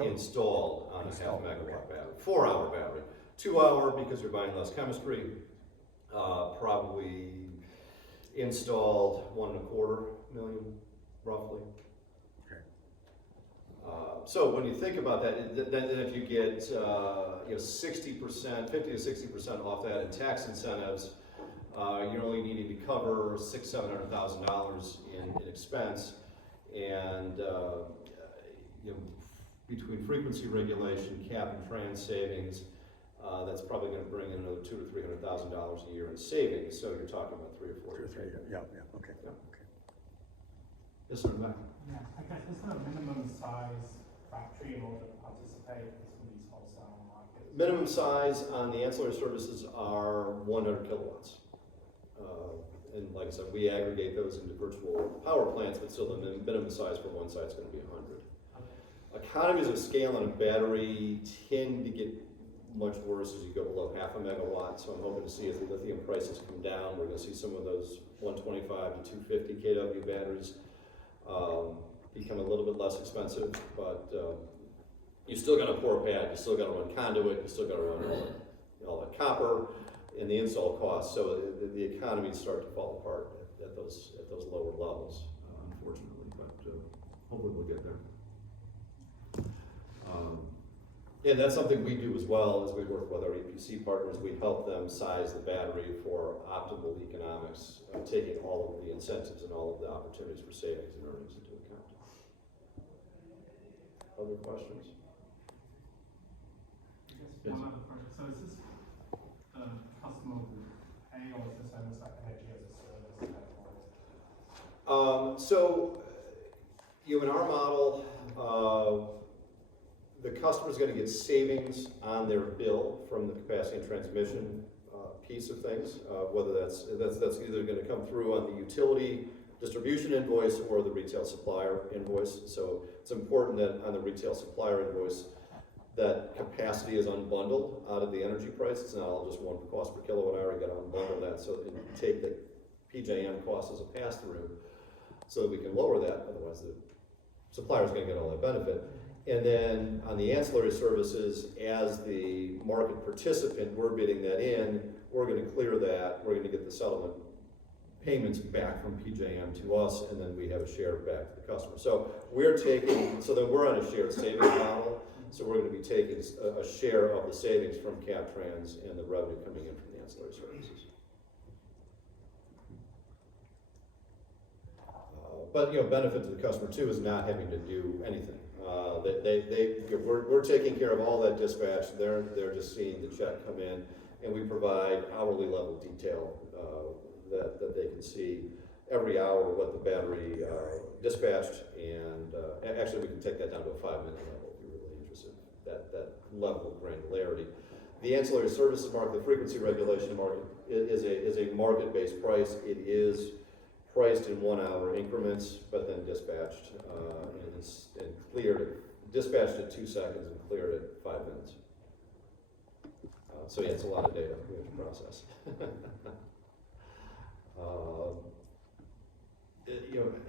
installed on a half megawatt battery. 4-hour battery. 2-hour because you're buying less chemistry, probably installed $1.25 million roughly. So when you think about that, then if you get 60%, 50 to 60% off that in tax incentives, you're only needing to cover $600,000-700,000 in expense, and between frequency regulation, cap and trans savings, that's probably going to bring in another $200,000 to $300,000 a year in savings. So you're talking about 3 or 4 years. yeah, okay. Yeah. Okay. Yes, sir, Matt. Yeah, I guess is there a minimum size factory in order to participate in some of these wholesale markets? Minimum size on the ancillary services are 100 kilowatts. And like I said, we aggregate those into virtual power plants, but still the minimum size for one site is going to be 100. Economies of scale on a battery tend to get much worse as you go below half a megawatt. So I'm hoping to see as the lithium prices come down, we're going to see some of those 125 to 250 kW batteries become a little bit less expensive, but you still got to pour a pad, you still got to run conduit, you still got to run all that copper and the install costs. So the economies start to fall apart at those lower levels, unfortunately. But hopefully we'll get there. And that's something we do as well as we work with our EPC partners. We help them size the battery for optimal economics, taking all of the incentives and all of the opportunities for savings and earnings into account. Other questions? I guess one other question. So is this customer will pay, or is this almost like energy as a service? In our model, the customer's going to get savings on their bill from the capacity and transmission piece of things, whether that's either going to come through on the utility distribution invoice or the retail supplier invoice. So it's important that on the retail supplier invoice, that capacity is unbundled out of the energy price. It's not all just one cost per kilowatt hour. You got to unbundle that so that you take the PJM cost as a pass-through, so that we can lower that. Otherwise, the supplier's going to get all that benefit. And then on the ancillary services, as the market participant, we're bidding that in, we're going to clear that, we're going to get the settlement payments back from PJM to us, and then we have a share back to the customer. So then we're on a shared savings model, so we're going to be taking a share of the savings from Captrans and the revenue coming in from the ancillary services. But benefit to the customer too is not having to do anything. We're taking care of all that dispatch. They're just seeing the check come in, and we provide hourly level detail that they can see every hour what the battery dispatched, and actually we can take that down to a 5-minute level if you're really interested. That level of granularity. The ancillary services market, the frequency regulation market, is a market-based price. It is priced in 1-hour increments, but then dispatched and cleared, dispatched at 2 seconds and cleared at 5 minutes. So yeah, it's a lot of data we have to process.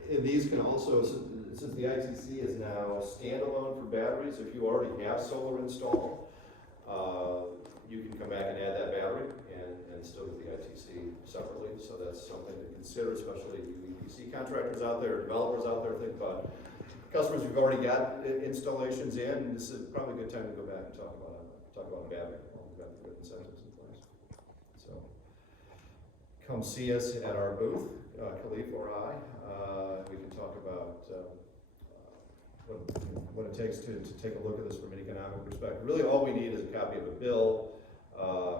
And these can also, since the ITC is now standalone for batteries, if you already have solar installed, you can come back and add that battery and still get the ITC separately. So that's something to consider, especially you EPC contractors out there, developers out there. Think about customers who've already got installations in. This is probably a good time to go back and talk about a battery. We've got good incentives in place. So come see us at our booth, Khalif or I. We can talk about what it takes to take a look at this from an economic perspective. Really, all we need is a copy of a bill,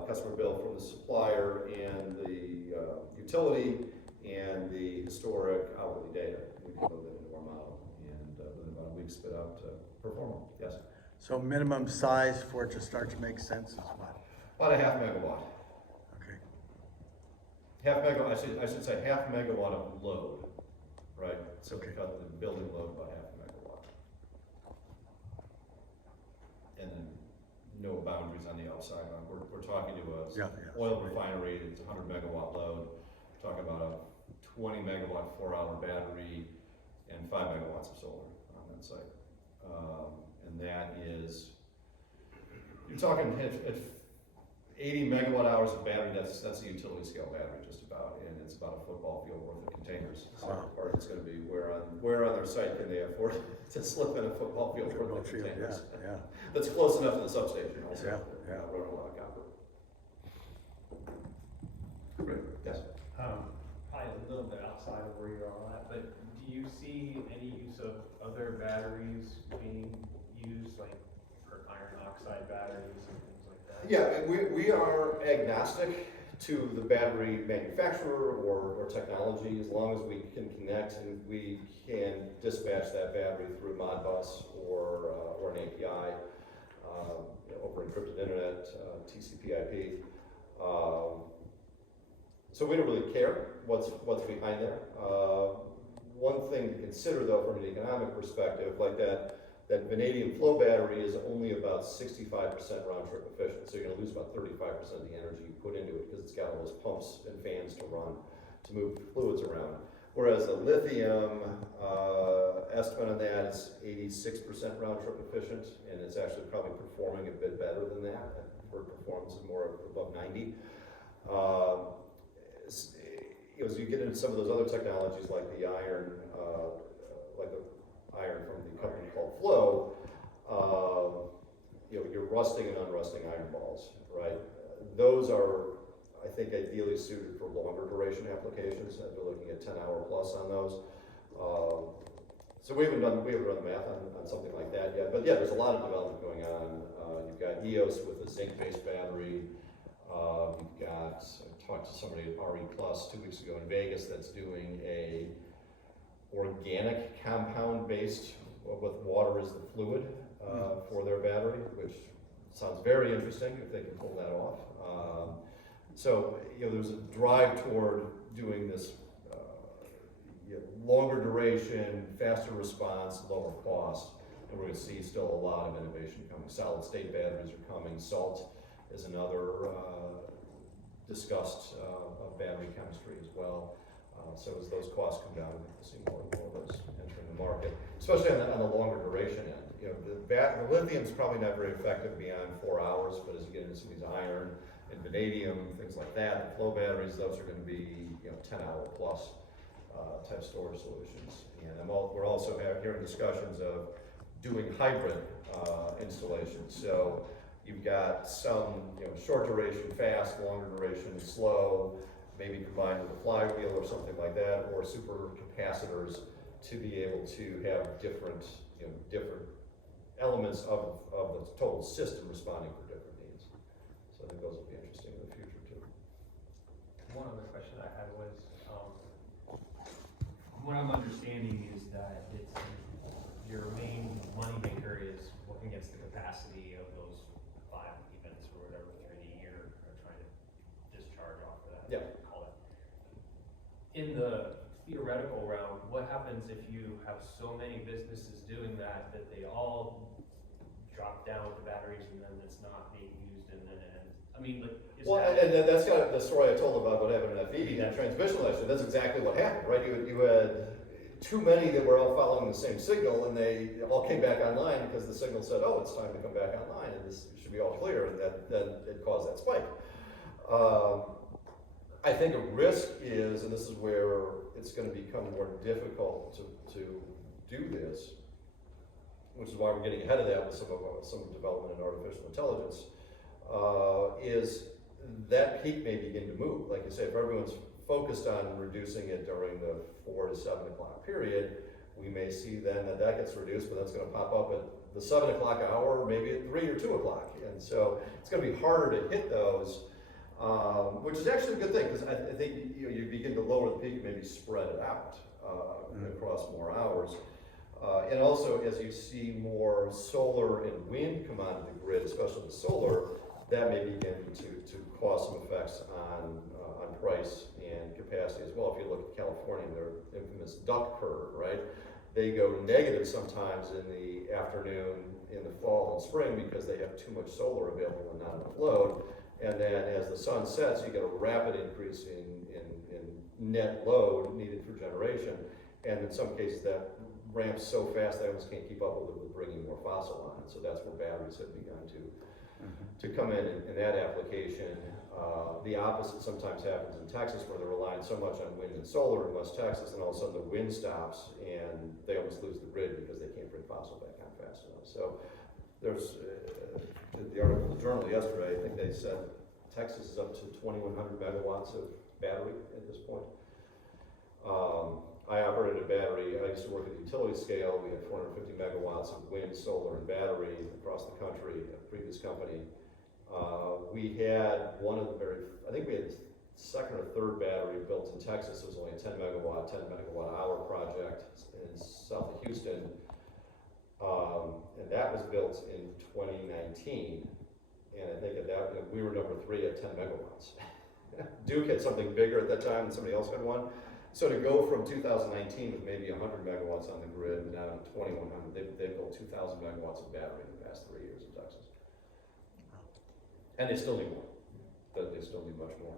customer bill from the supplier, and the utility, and the historic hourly data. We can load that into our model, and within about a week, spit out performance. Yes. So minimum size for it to start to make sense is what? About a half megawatt. Okay. Half megawatt. I should say half megawatt of load, right? So we cut the building load by half a megawatt, and then no boundaries on the outside. We're talking to a oil refinery. It's 100 megawatt load. We're talking about a 20 megawatt 4-hour battery and 5 megawatts of solar on that site, and that is, you're talking at 80 megawatt hours of battery. That's a utility scale battery, just about, and it's about a football field worth of containers. So part it's going to be where on their site can they afford to slip in a football field worth of containers? Yeah. That's close enough to the substation. Also, Yeah. running a lot of copper. Great. Yes. Probably a little bit outside of where you're all at, but do you see any use of other batteries being used, like for iron oxide batteries and things like that? Yeah, we are agnostic to the battery manufacturer or technology, as long as we can connect and we can dispatch that battery through Modbus or an API over encrypted internet, TCP/IP. So we don't really care what's behind there. One thing to consider, though, from an economic perspective, like that vanadium flow battery is only about 65% round trip efficient. So you're going to lose about 35% of the energy you put into it because it's got all those pumps and fans to run to move fluids around. Whereas the lithium estimate on that is 86% round trip efficient, and it's actually probably performing a bit better than that. I've heard performance is more above 90. As you get into some of those other technologies like the iron, from the company called Flow, you're rusting and unrusting iron balls, right? Those are, I think, ideally suited for longer duration applications. We're looking at 10-hour plus on those. So we haven't run the math on something like that yet, but yeah, there's a lot of development going on. You've got EOS with a zinc-based battery. You've got, I talked to somebody at RE Plus 2 weeks ago in Vegas that's doing a organic compound based with water as the fluid for their battery, which sounds very interesting if they can pull that off. So there's a drive toward doing this longer duration, faster response, lower cost, and we're going to see still a lot of innovation coming. Solid state batteries are coming. Salt is another discussed battery chemistry as well. So as those costs come down, we'll see more and more of those entering the market, especially on the longer duration end. The lithium is probably not very effective beyond 4 hours, but as you get into some of these iron and vanadium, things like that, the flow batteries, those are going to be 10-hour plus type storage solutions. And we're also hearing discussions of doing hybrid installations. So you've got some short duration fast, longer duration slow, maybe combined with a flywheel or something like that, or super capacitors to be able to have different elements of the total system responding for different needs. So I think those will be interesting in the future too. One other question I had was, what I'm understanding is that it's your main moneymaker is working against the capacity of those 5 events or whatever through the year, or trying to discharge off of that. Yeah. Call it. In the theoretical realm, what happens if you have so many businesses doing that they all drop down with the batteries and then it's not being used, and then I mean, like, is Well, that? and that's kind of the story I told about what happened in FE and transmission last year. That's exactly what happened, right? You had too many that were all following the same signal, and they all came back online because the signal said, "Oh, it's time to come back online, and this should be all clear," and then it caused that spike. I think a risk is, and this is where it's going to become more difficult to do this, which is why we're getting ahead of that with some development in artificial intelligence, is that peak may begin to move. Like you say, if everyone's focused on reducing it during the 4 to 7 o'clock period, we may see then that gets reduced, but that's going to pop up at the 7 o'clock hour, maybe at 3 or 2 o'clock. And so it's going to be harder to hit those, which is actually a good thing, because I think you begin to lower the peak, maybe spread it out across more hours. And also, as you see more solar and wind come onto the grid, especially the solar, that may begin to cause some effects on price and capacity as well. If you look at California, their infamous duck curve, right? They go negative sometimes in the afternoon, in the fall and spring, because they have too much solar available and not enough load. And then as the sun sets, you get a rapid increase in net load needed for generation. And in some cases, that ramps so fast they almost can't keep up with it with bringing more fossil on. So that's where batteries have begun to come in that application. The opposite sometimes happens in Texas, where they're relying so much on wind and solar in West Texas, and all of a sudden the wind stops and they almost lose the grid because they can't bring fossil back on fast enough. So there's the article in the journal yesterday, I think they said Texas is up to 2,100 megawatts of battery at this point. I operated a battery, I used to work at the utility scale. We had 450 megawatts of wind, solar, and battery across the country at a previous company. We had one of the I think we had second or third battery built in Texas. It was only a 10 megawatt hour project in south of Houston. And that was built in 2019. And I think at that, we were number 3 at 10 megawatts. Duke had something bigger at that time, and somebody else had one. So to go from 2019 with maybe 100 megawatts on the grid now to 2,100, they've built 2,000 megawatts of battery in the past 3 years in Texas. And they still need more. They still need much more.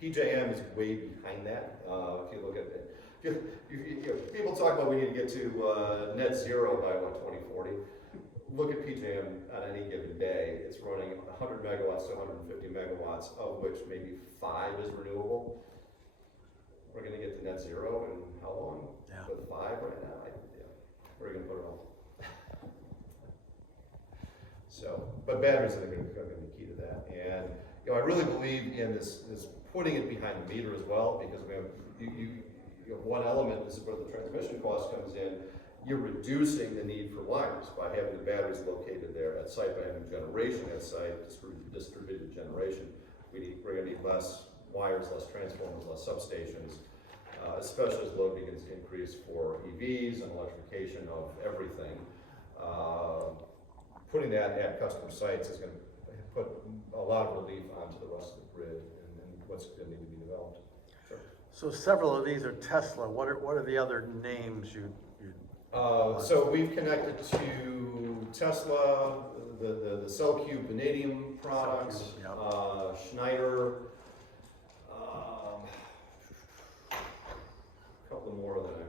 PJM is way behind that. If you look at it, people talk about we need to get to net zero by 2040. Look at PJM on any given day. It's running 100 megawatts to 150 megawatts, of which maybe 5 is renewable. We're going to get to net zero in how long? Yeah. With 5 right now? Where are you going to put it all? So, but batteries are going to be key to that. And I really believe in this putting it behind the meter as well, because we have you have one element. This is where the transmission cost comes in. You're reducing the need for wires by having the batteries located there at site, by having generation at site, distributed generation. We're going to need less wires, less transformers, less substations, especially as load begins to increase for EVs and electrification of everything. Putting that at customer sites is going to put a lot of relief onto the rest of the grid and what's going to need to be developed. Sure. So several of these are Tesla. What are the other names you So we've connected to Tesla, the CellCube vanadium products, CellCube, Schneider, a couple more that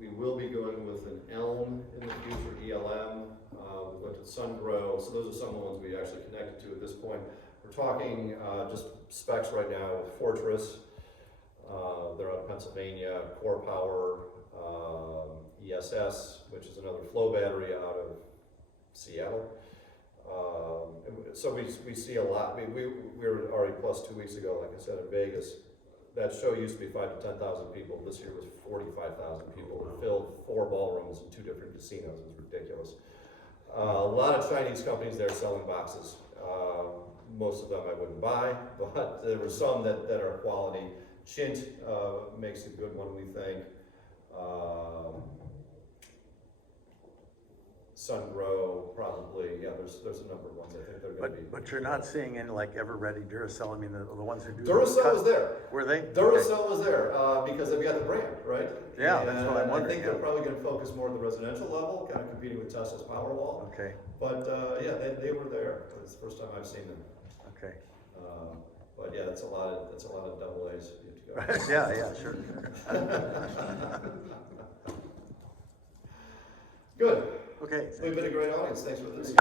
we will be going with an ELM in the future, ELM. We looked at SunGrow, so those are some of the ones we actually connected to at this point. We're talking just specs right now with Fortress. They're out of Pennsylvania, Core Power, ESS, which is another flow battery out of Seattle. So we see a lot. I mean, we were at RE Plus 2 weeks ago, like I said, in Vegas. That show used to be 5,000 to 10,000 people. This year was 45,000 people. We filled 4 ballrooms and 2 different casinos. It was ridiculous. A lot of Chinese companies there selling boxes. Most of them I wouldn't buy, but there were some that are quality. Chint makes a good one, we think. Sungrow, probably, yeah, there's a number of ones, I think they're gonna be. But you're not seeing any like Ever-Ready Duracell, I mean, the ones who do. Duracell was there. Were they? Duracell was there, because they've got the brand, right? Yeah, that's what I'm And wondering, I think they're yeah. probably gonna focus more on the residential level, kind of competing with Tesla's Powerwall. Okay, But, yeah, they were there, it's the first time I've seen them. okay. But yeah, that's a lot of double A's you have to go. Yeah, sure. Good, Okay. we've been a great audience, thanks for this.